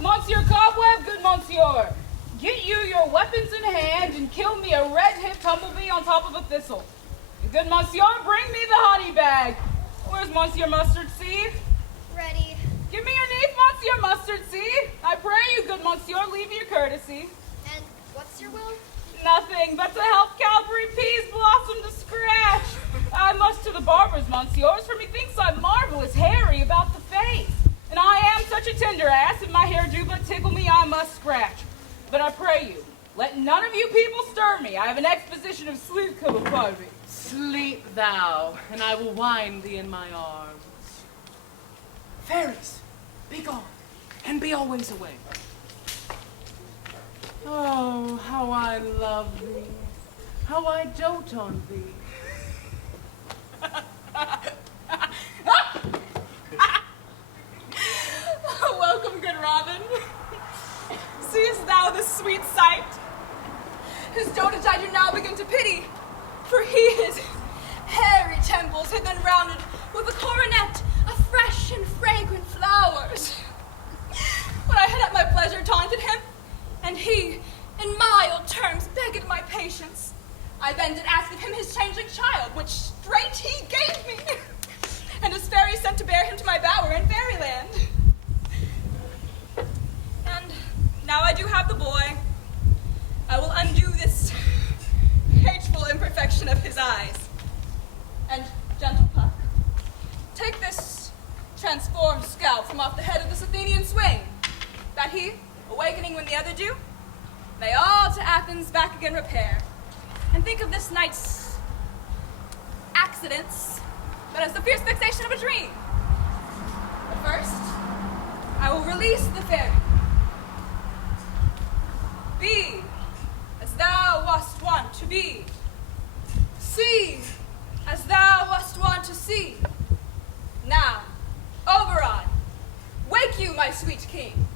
Monsieur Cobweb, good Monsieur. Get you your weapons in hand and kill me a red-hipped humblebee on top of a thistle. And good Monsieur, bring me the honey bag. Where's Monsieur Mustard Seed? Ready. Give me your knee, Monsieur Mustard Seed. I pray you, good Monsieur, leave your courtesy. And what's your will? Nothing but to help Calvary Peas Blossom to scratch. I must to the barber's, monsieurs, for methinks I'm marvelous hairy about the face. And I am such a tender ass, if my hair do but tickle me, I must scratch. But I pray you, let none of you people stir me. I have an exposition of sleep come upon me. Sleep thou, and I will wind thee in my arms. Fairies, be gone, and be always away. Oh, how I love thee, how I dote on thee. Welcome, good Robin. Seest thou this sweet sight? His dotage I do now begin to pity, for his hairy temples had been rounded with a coronet of fresh and fragrant flowers. When I had at my pleasure taunted him, and he, in mild terms, begged my patience, I then did ask of him his changeling child, which straight he gave me, and his fairy sent to bear him to my bower in fairyland. And now I do have the boy. I will undo this hateful imperfection of his eyes. And, gentle Puck, take this transformed scalp from off the head of this Athenian swain, that he, awakening when the other do, may all to Athens back again repair. And think of this night's accidents, but as the fierce fixation of a dream. But first, I will release the fairy. Be as thou wast wont to be. See as thou wast wont to see. Now, Oberon, wake you, my sweet king.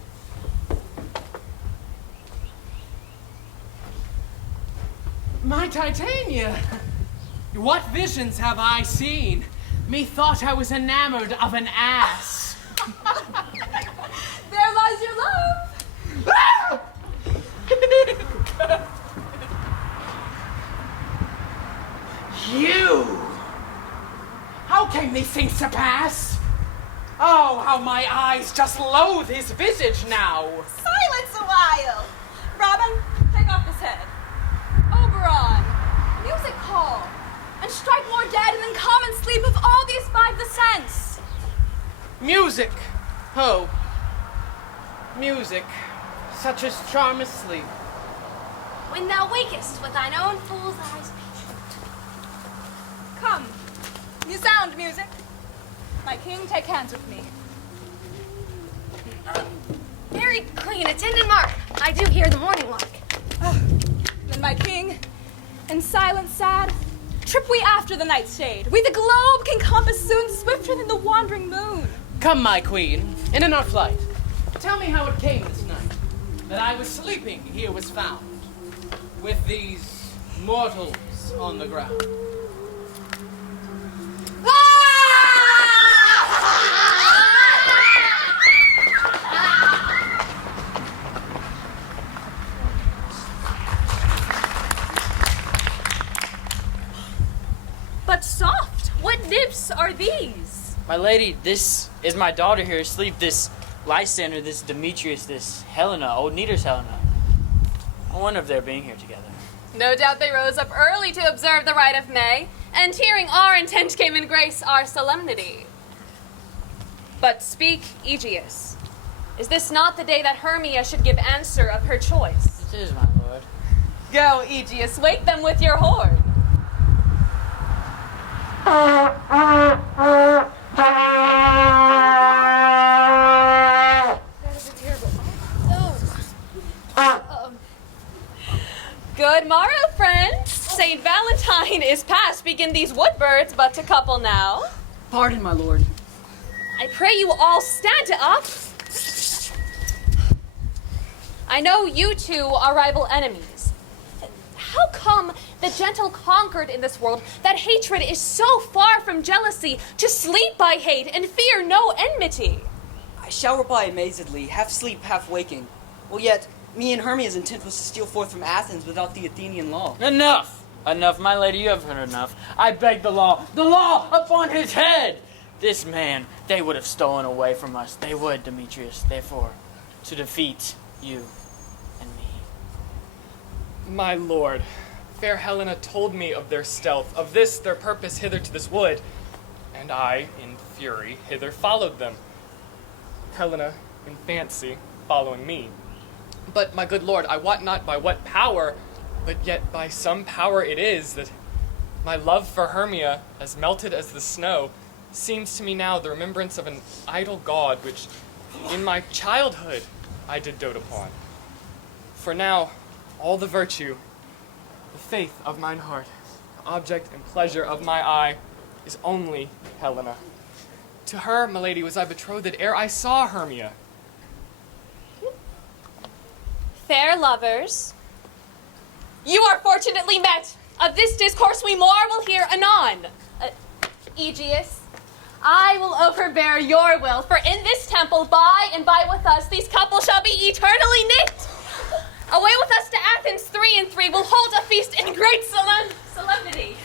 My Titania, what visions have I seen? Methought I was enamored of an ass. There lies your love. You! How came these things to pass? Oh, how my eyes just loathe his visage now. Silence a while. Robin, take off this head. Oberon, music call, and strike more dead than common sleep of all these five the sense. Music, oh, music, such as charmeth sleep. When thou wakest with thine own fool's eyes patient. Come, you sound music. My king, take hands with me. Very clean, attendant Mark. I do hear the morning lark. Then my king, in silence sad, trip we after the night's shade. We the globe can compass soon, swifter than the wandering moon. Come, my queen, and in our flight, tell me how it came this night that I was sleeping here was found, with these mortals on the ground. But soft, what nymphs are these? My lady, this is my daughter here asleep, this Lysander, this Demetrius, this Helena, old Neater's Helena. I wonder if they're being here together. No doubt they rose up early to observe the rite of May, and hearing our intent came in grace our solemnity. But speak, Aegeus. Is this not the day that Hermia should give answer of her choice? It is, my lord. Go, Aegeus, wake them with your horn. That is a terrible. Oh. Good morrow, friends. Saint Valentine is past. Begin these wood birds but to couple now. Pardon, my lord. I pray you all stand up. I know you two are rival enemies. How come the gentle conquered in this world that hatred is so far from jealousy to sleep by hate and fear no enmity? I shall reply amazedly, half sleep, half waking. Well, yet, me and Hermia's intent was to steal forth from Athens without the Athenian law. Enough! Enough, my lady, you have heard enough. I beg the law upon his head! This man, they would have stolen away from us. They would, Demetrius, therefore, to defeat you and me. My lord, fair Helena told me of their stealth, of this their purpose hither to this wood, and I, in fury, hither followed them. Helena, in fancy, following me. But, my good lord, I wot not by what power, but yet by some power it is that my love for Hermia, as melted as the snow, seems to me now the remembrance of an idle god which, in my childhood, I did dote upon. For now, all the virtue, the faith of mine heart, the object and pleasure of my eye, is only Helena. To her, my lady, was I betrothed ere I saw Hermia. Fair lovers, you are fortunately met. Of this discourse we more will hear anon. Aegeus, I will overbear your will, for in this temple, by and by with us, these couples shall be eternally knit. Away with us to Athens, 3 and 3, will hold a feast in great solemnity.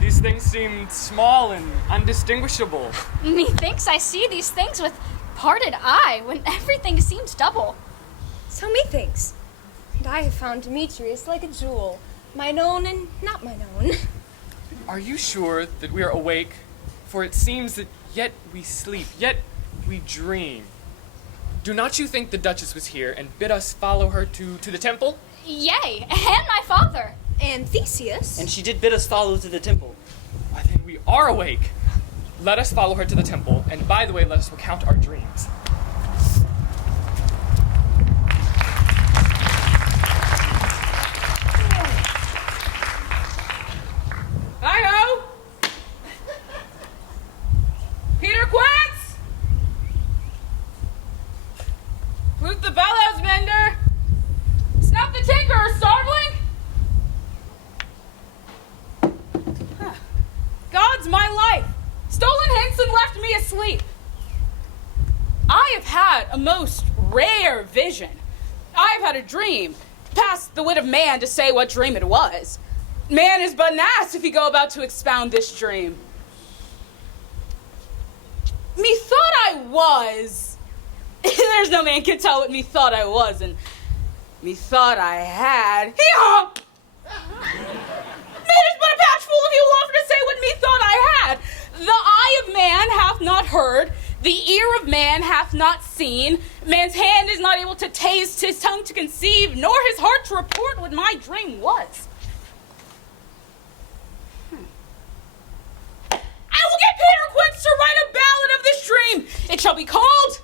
These things seem small and undistinguishable. Methinks I see these things with parted eye when everything seems double. So methinks. And I have found Demetrius like a jewel, mine own and not mine own. Are you sure that we are awake? For it seems that yet we sleep, yet we dream. Do not you think the Duchess was here and bid us follow her to the temple? Yea, and my father. And Theseus. And she did bid us follow to the temple. Why then we are awake. Let us follow her to the temple, and by the way, let us recount our dreams. Hi-ho! Peter Quince! Flute the bellows mender! Snap the tinker, starveling! God's my life! Stolen hints and left me asleep. I have had a most rare vision. I have had a dream, past the wit of man to say what dream it was. Man is but an ass if he go about to expound this dream. Methought I was. There's no man can tell what methought I was, and methought I had. Hee-haw! Man is but a patch full of you will offer to say what methought I had. The eye of man hath not heard, the ear of man hath not seen, man's hand is not able to taste, his tongue to conceive, nor his heart to report what my dream was. I will get Peter Quince to write a ballad of this dream. It shall be called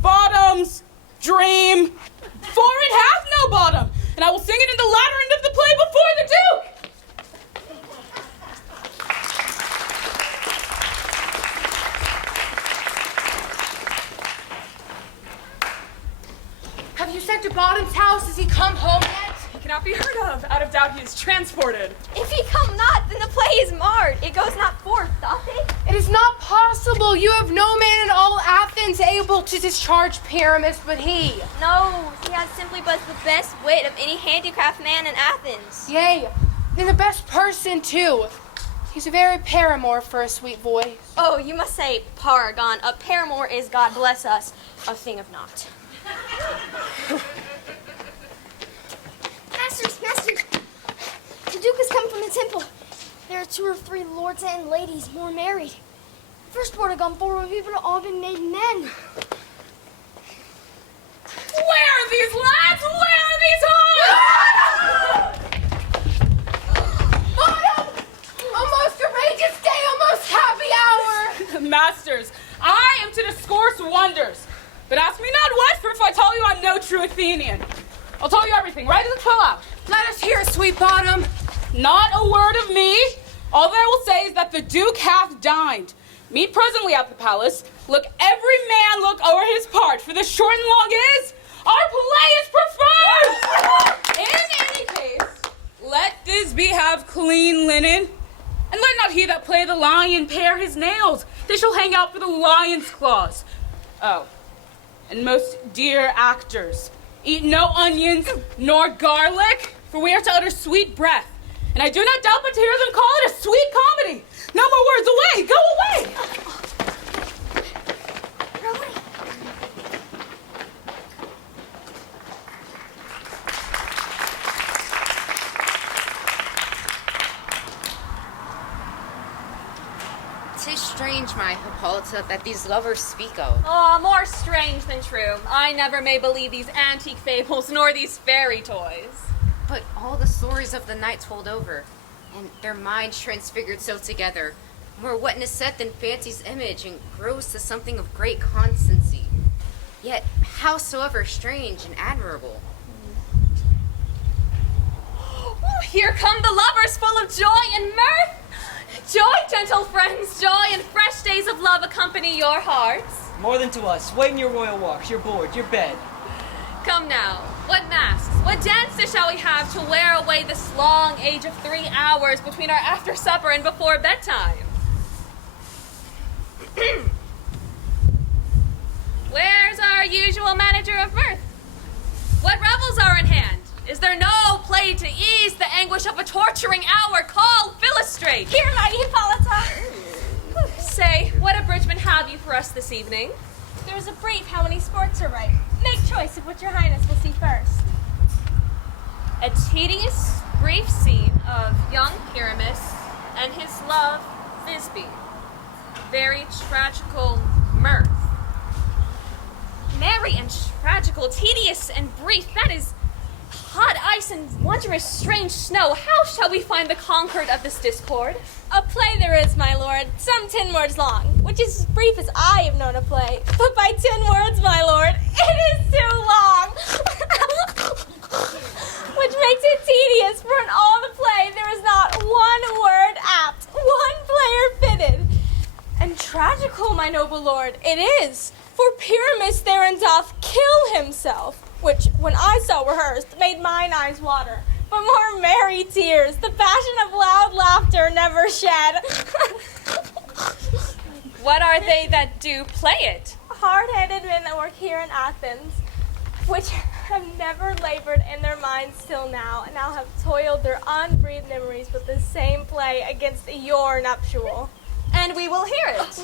Bottom's Dream, for it hath no bottom, and I will sing it in the latter end of the play before the Duke. Have you sent to Bottom's house? Has he come home yet? He cannot be heard of. Out of doubt he is transported. If he come not, then the play is marred. It goes not forth, doth it? It is not possible. You have no man in all Athens able to discharge Pyramus but he. No, he has simply but the best wit of any handicraft man in Athens. Yea, and the best person too. He's a very paramour for a sweet voice. Oh, you must say paragon. A paramour is, God bless us, a thing of naught. Masters, the Duke has come from the temple. There are 2 or 3 lords and ladies more married. First word have gone forward, people have all been made men. Where are these lads? Where are these true Athenian. I'll tell you everything, right as it fell out. Let us hear, sweet bottom. Not a word of me. All that I will say is that the Duke hath dined. Meet presently at the palace. Look every man look o'er his part, for the short and long is, our play is preferred! In any case, let Thisbe have clean linen, and let not he that play the lion pare his nails. They shall hang out for the lion's claws. Oh, and most dear actors, eat no onions nor garlic, for we are to utter sweet breath. And I do not doubt but to hear them call it a sweet comedy. No more words, away, go away! Tis strange, my Hippolyta, that these lovers speak of. More strange than true. I never may believe these antique fables nor these fairy toys. But all the stories of the night told over, and their minds transfigured so together, more what is said than fancy's image, and grows to something of great constancy. Yet, howsoever strange and admirable. Here come the lovers full of joy and mirth. Joy, gentle friends, joy and fresh days of love accompany your hearts. More than to us. Wait in your royal walks, your board, your bed. Come now, what masks, what dances shall we have to wear away this long age of 3 hours between our after supper and before bedtime? Where's our usual manager of mirth? What revels are in hand? Is there no play to ease the anguish of a torturing hour? Call Philostrate! Here, mighty Hippolyta! Say, what abridgment have you for us this evening? There is a brief how many sports are right. Make choice of what your highness will see first. A tedious, brief scene of young Pyramus and his love, Thisbe. Very tragical mirth. Merry and tragical, tedious and brief, that is hot ice and wondrous strange snow. How shall we find the concord of this discord? A play there is, my lord, some 10 words long, which is as brief as I have known a play. But by 10 words, my lord, it is too long. Which makes it tedious, for in all the play there is not one word apt, one player fitted. And tragical, my noble lord, it is, for Pyramus therein doth kill himself, which, when I saw rehearsed, made mine eyes water. But more merry tears, the passion of loud laughter never shed. What are they that do play it? Hard-headed men that work here in Athens, which have never labored in their minds till now, and now have toiled their unbreathed memories with the same play against your nuptial. And we will hear it.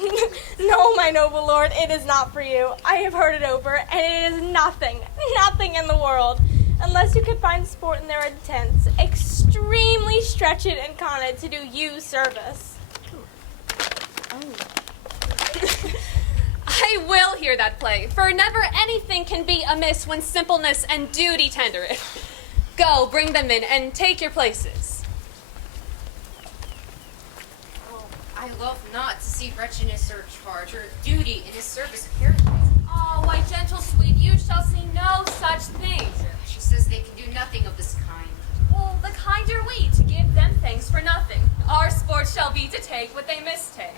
No, my noble lord, it is not for you. I have heard it over, and it is nothing in the world, unless you could find sport in their intents, extremely stretched and conned to do you service. I will hear that play, for never anything can be amiss when simpleness and duty tender it. Go, bring them in, and take your places. I love not to see wretchedness or charge, or duty in his service appearance. Oh, why, gentle sweet, you shall see no such thing. She says they can do nothing of this kind. Well, the kind are we, to give them thanks for nothing. Our sport shall be to take what they mistake.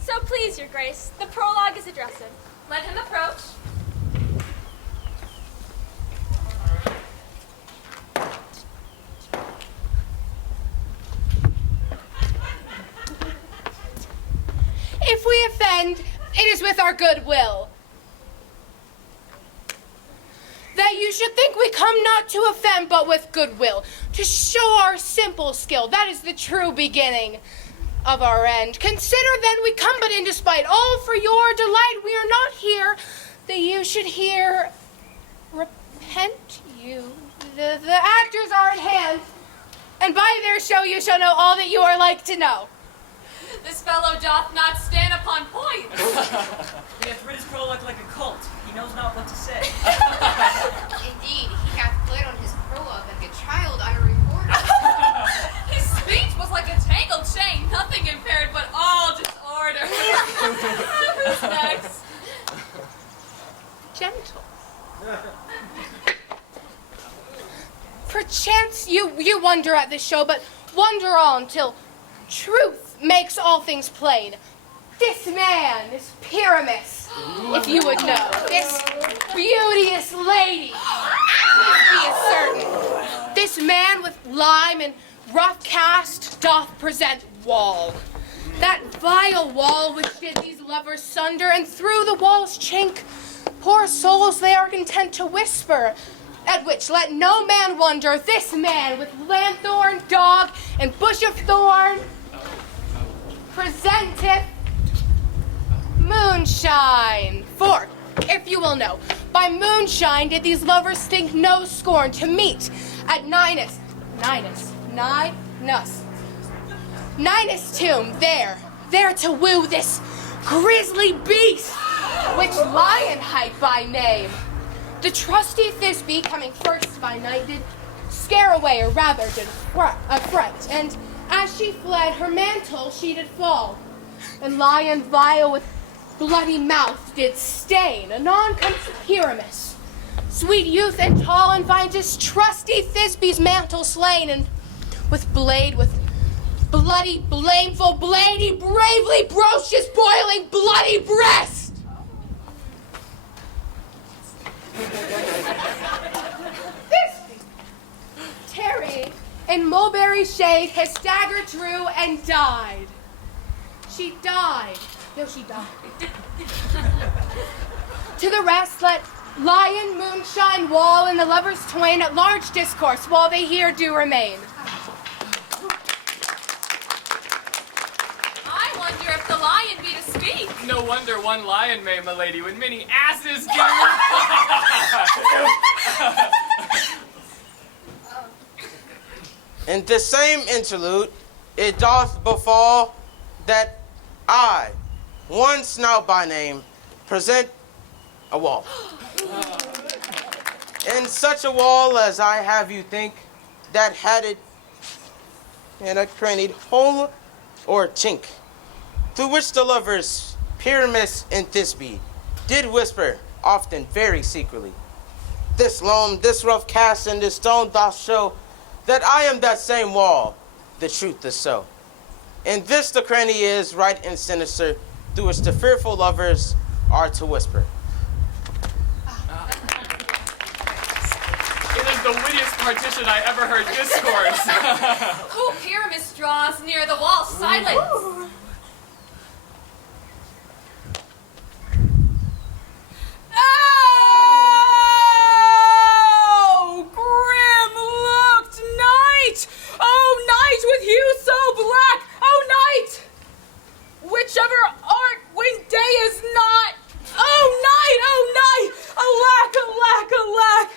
So please, your grace, the prologue is addressed. Let him approach. If we offend, it is with our good will. That you should think we come not to offend, but with good will, to show our simple skill. That is the true beginning of our end. Consider then we come but in despite, all for your delight. We are not here that you should hear. Repent you. The actors are at hand, and by their show you shall know all that you are like to know. This fellow doth not stand upon point. He hath read his prologue like a colt. He knows not what to say. Indeed, he hath played on his prologue like a child on a recorder. His speech was like a tangled chain, nothing impaired but all disorder. gentle. Perchance you wonder at this show, but wonder on till truth makes all things plain. This man, this Pyramus, if you would know, this beauteous lady, be as certain. This man with lime and rough cast doth present wall. That vile wall which did these lovers sunder, and through the wall's chink, poor souls they are content to whisper, at which let no man wonder, this man with lanthorn, dog, and bush of thorn presenteth moonshine. For, if you will know, by moonshine did these lovers think no scorn to meet at Ninus' tomb, there to woo this grisly beast, which Lion hight by name. The trusty Thisbe, coming first by night, did scare away, or rather did affright, and as she fled, her mantle she did fall. And Lion vile with bloody mouth did stain. Anon comes Pyramus, sweet youth and tall, and finds his trusty Thisbe's mantle slain, and with bloody, blameful blade, he bravely broached his boiling, bloody breast. Thisbe, tarrying in mulberry shade, his dagger drew and died. She died. No, she died. To the rest, let lion, moonshine, wall, and the lovers twain at large discourse while they here do remain. I wonder if the lion be to speak. No wonder one lion may, my lady, when many asses do. In this same interlude, it doth befall that I, one Snout by name, present a wall. In such a wall as I have you think, that had it in a crannied hole or chink, through which the lovers, Pyramus and Thisbe, did whisper, often very secretly. This loam, this rough cast, and this stone doth show that I am that same wall, the truth is so. And this the cranny is, right and sinister, through which the fearful lovers are to whisper. It is the wittiest partition I ever heard discourse. Who Pyramus draws near the wall, silence. Oh, grim-looked night! Oh, night with hue so black! Oh, night! Whichever art when day is not! Oh, night! Alack, alack, alack!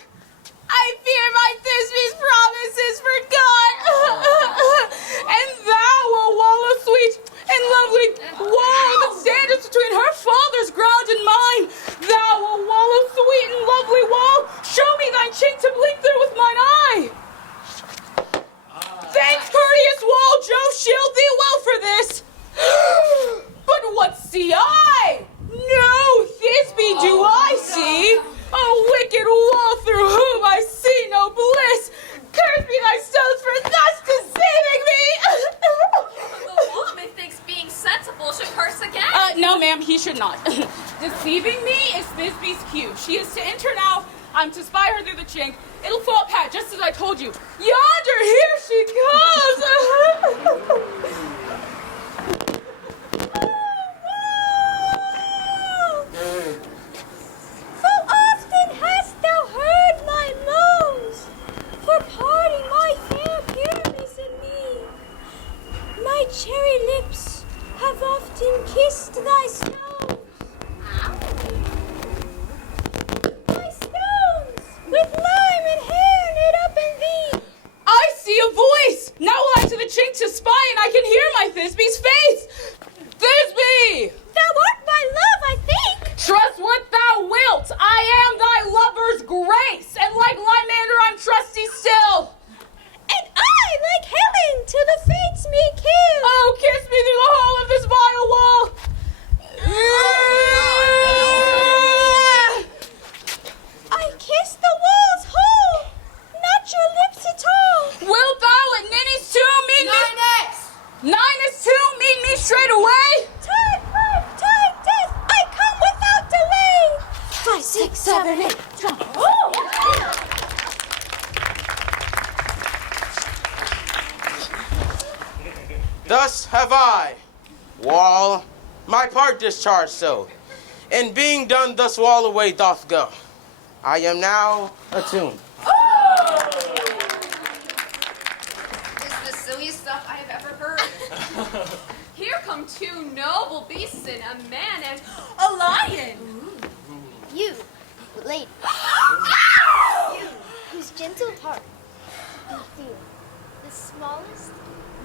I fear my Thisbe's promise is forgot! And thou, O wall of sweet and lovely wall that standeth between her father's ground and mine, thou, O wall of sweet and lovely wall, show me thine chink to blink through with mine eye! Thanks, courteous wall, Jove shield thee well for this! But what see I? No Thisbe do I see! A wicked wall through whom I see no bliss! Curse me thy stones for thus deceiving me! The wall, methinks, being sensible, should curse again. No, ma'am, he should not. Deceiving me is Thisbe's cue. She is to enter now. I'm to spy her through the chink. It'll fall pat, just as I told you. Yonder, here she comes! How often hast thou heard my moans for parting my fair Pyramus and me? My cherry lips have often kissed thy stones. My stones, with lime and hair knit up in thee. I see a voice! Now will I to the chink to spy, and I Thus have I, Wall, my part discharged so. And being done thus Wall away doth go. I am now attuned. This is the silliest stuff I have ever heard. Here come two noble beasts and a man and a lion. You, lady, you, whose gentle heart can feel the smallest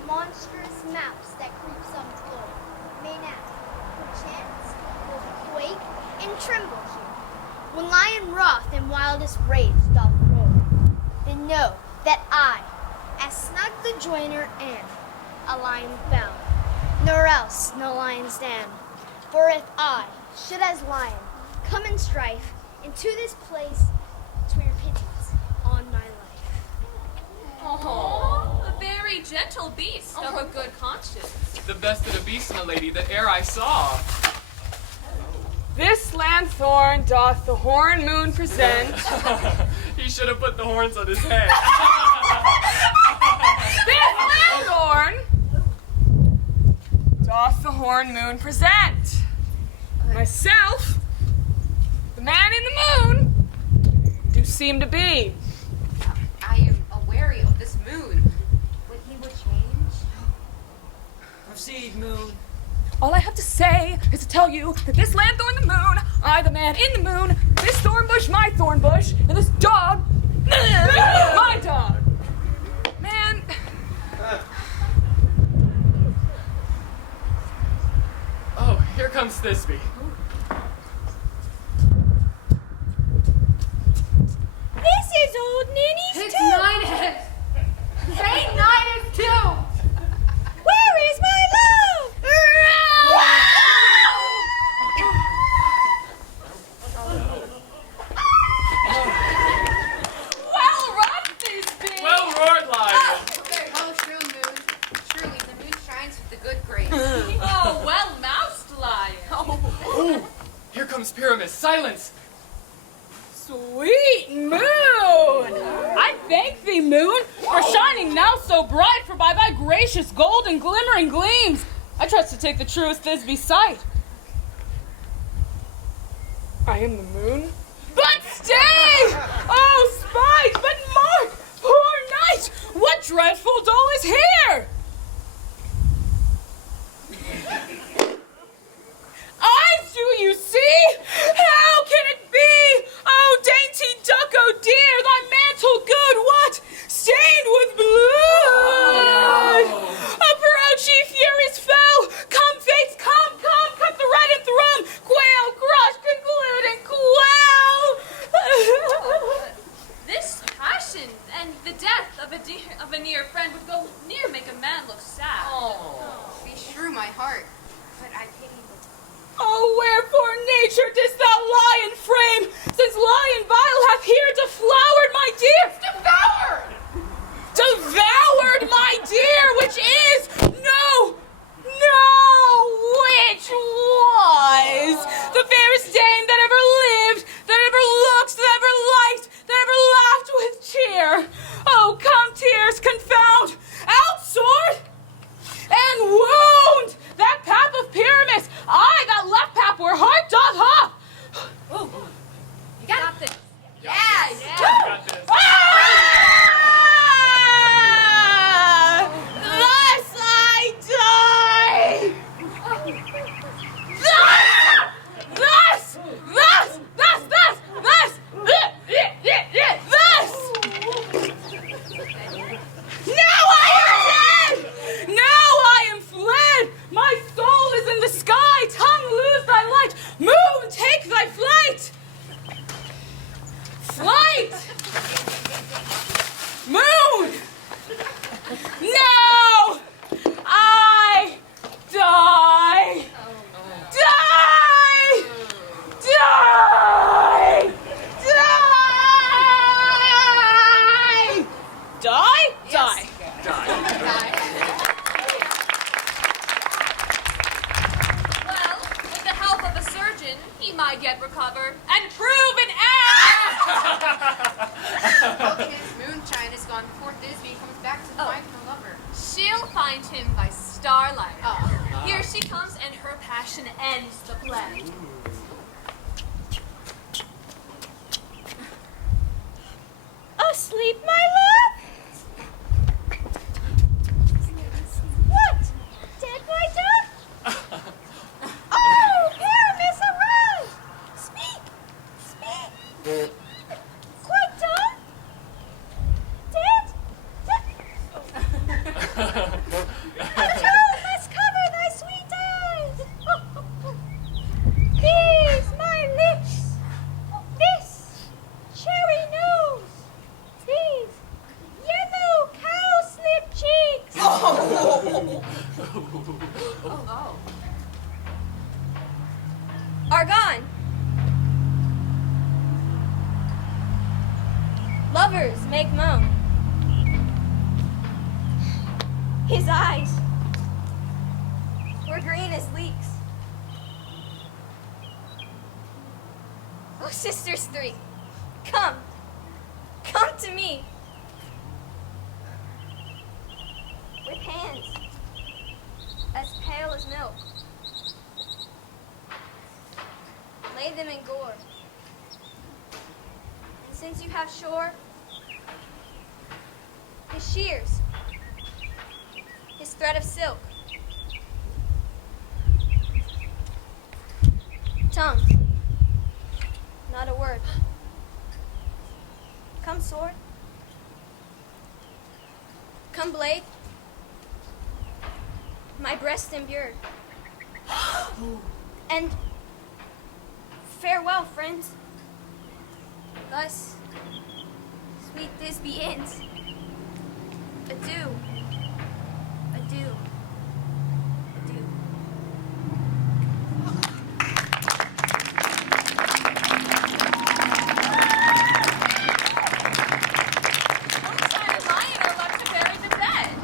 monstrous mouse that creeps on its floor, may now, perchance, will quake and tremble here, when lion wrath and wildest rage doth roar. Then know that I, as snug the joiner am, a lion found, nor else no lion stand. For if I should as lion come in strife into this place, 'twere pities on my life. Oh, a very gentle beast of a good conscience. The best of the beasts, my lady, that e'er I saw. This lanthorn doth the horn moon present. He should have put the horns on his head. This lanthorn doth the horn moon present. Myself, the man in the moon, do seem to be. I am aweary of this moon. When he would change. Proceed, moon. All I have to say is to tell you that this lanthorn the moon, I the man in the moon, this thorn bush my thorn bush, and this dog, my dog. Man. Oh, here comes Thisbe. This is old Ninny's It's too. Ninehead. Say Ninehead too. Where is my love? Well run, Thisbe! Well roared, lion. Oh, true moon. Truly, the moon shines with the good grace. Oh, well moused, lion. Here comes Pyramus. Silence. Sweet moon! I thank thee, moon, for shining now so bright, for by thy gracious gold and glimmering gleams, I trust to take the truest Thisbe sight. I am the moon. But stay! Oh, spite, but mark, poor knight, what dreadful dole is here? Eyes, do you see? How can it be? Oh, dainty duck, oh dear, thy mantle good, what? Stained with blood! Approach, ye furies fell! Come, fates, come, cut the red thrum! Quail, crush, conclude, and quell! This passion and the death of a near friend would go near make a man look sad. Be true, my heart. But I pity the Oh, wherefore, nature, didst thou lie in frame, since lion vile hath here deflowered my dear? Devoured my dear, which is, no, which was the fairest dame that ever lived, that ever looked, that ever liked, that ever laughed with cheer. Oh, come, tears, confound, out sword, and wound that pap of Pyramus. I got left pap where heart doth hop. You got this. Yes! Thus I die! Thus! Now I am dead! Now I am fled! My soul is in the sky! Tongue, lose thy light! Moon, take thy flight! Flight! Moon! No! I die! Die! Die! Die! Die? Well, with the help of a surgeon, he might yet recover and prove an ass. ends the play. Asleep, my love? What? Dead, my dove? Oh, Aramis, arise! Speak! Speak! Quite done? Dead? A towel must cover thy sweet eyes! These, my lips! This, cherry nose! These, yellow cowslip cheeks! Are gone. Lovers make moan. His eyes were green as leeks. Oh, sisters three, come to me. With hands as pale as milk. Lay them in gore. And since you have shore, his shears, his thread of silk, tongue, not a word. Come, sword. Come, blade. My breast imbured. And farewell, friends. Thus, sweet Thisbe ends. Adieu. Adieu. Adieu.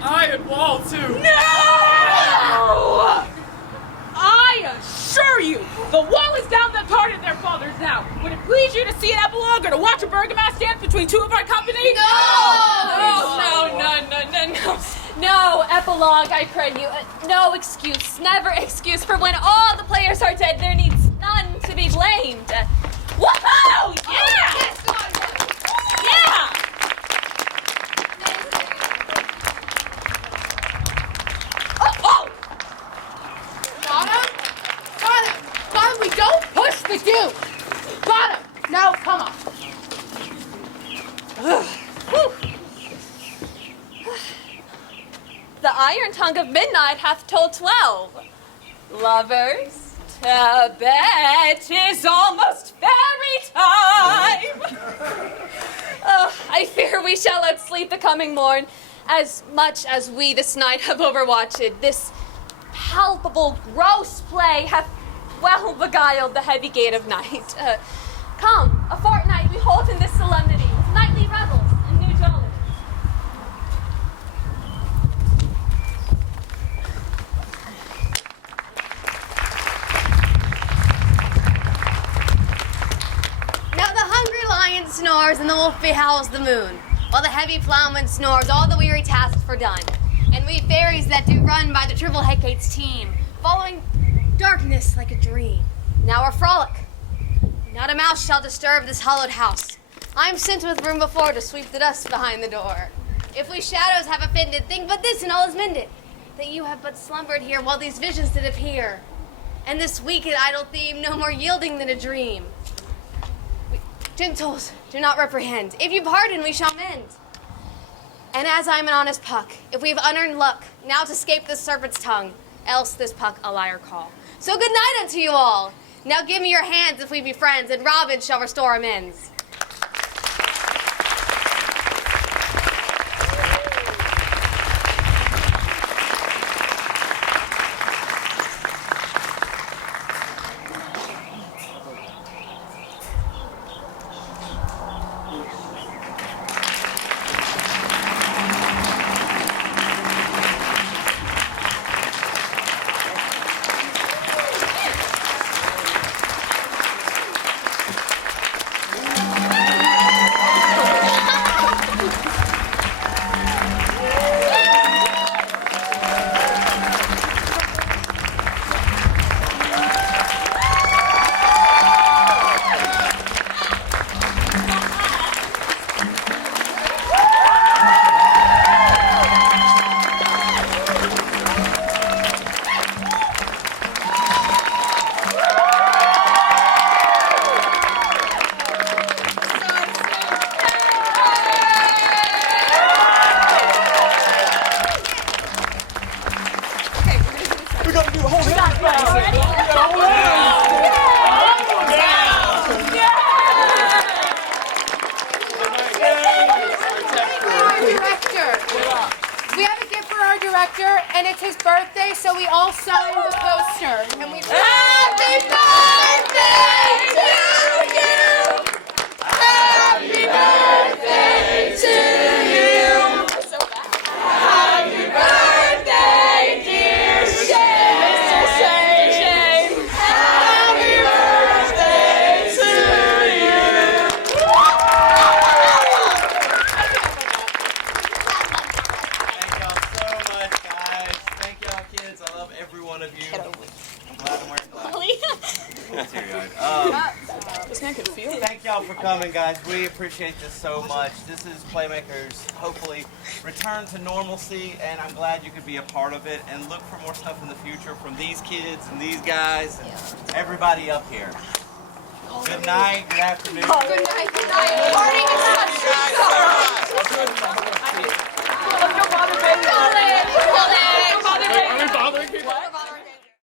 I and Wall, too. No! I assure you, the wall is down the part of their fathers now. Would it please you to see an epilogue or to watch a Bergamask dance between two of our company? No, epilogue, I pray you. No excuse, never excuse, for when all the players are dead, there needs none to be blamed. Woohoo! Yeah! Yeah! Bottom, we don't push the Duke. Bottom, now come on. The iron tongue of midnight hath told 12. Lovers, to bed, 'tis almost fairy time. I fear we shall outsleep the coming morn, as much as we this night have overwatched. This palpable, gross play hath well beguiled the heavy gate of night. Come, a fortnight we hold in this solemnity, with nightly revels and new jollity. Now the hungry lion snores and the wolf behowls the moon, while the heavy plowman snores all the weary tasks for done. And we fairies that do run by the triple Hecate's team, following darkness like a dream. Now our frolic. Not a mouse shall disturb this hallowed house. I am sent with room before to sweep the dust behind the door. If we shadows have offended, think but this and all is mended, that you have but slumbered here while these visions did appear, and this wicked idle theme no more yielding than a dream. Gentles, do not reprehend. If you pardon, we shall mend. And as I am an honest puck, if we have unearned luck, now to escape this serpent's tongue, else this puck a liar call. So good night unto you all. Now give me your hands if we be friends, and Robin shall restore amends. and it's his birthday, so we all signed the poster. And we Happy birthday to you! Happy birthday to you! Happy birthday, dear Shane! Happy birthday to you! Thank y'all so much, guys. Thank y'all, kids. I love every one of you. I'm glad I'm wearing glasses. Thank y'all for coming, guys. We appreciate this so much. This is Playmakers, hopefully return to normalcy, and I'm glad you could be a part of it and look for more stuff in the future from these kids and these guys and everybody up here. Good night, good afternoon. Good night, good night. Parting is such Don't bother, baby. Don't bother, baby. Are we bothering people?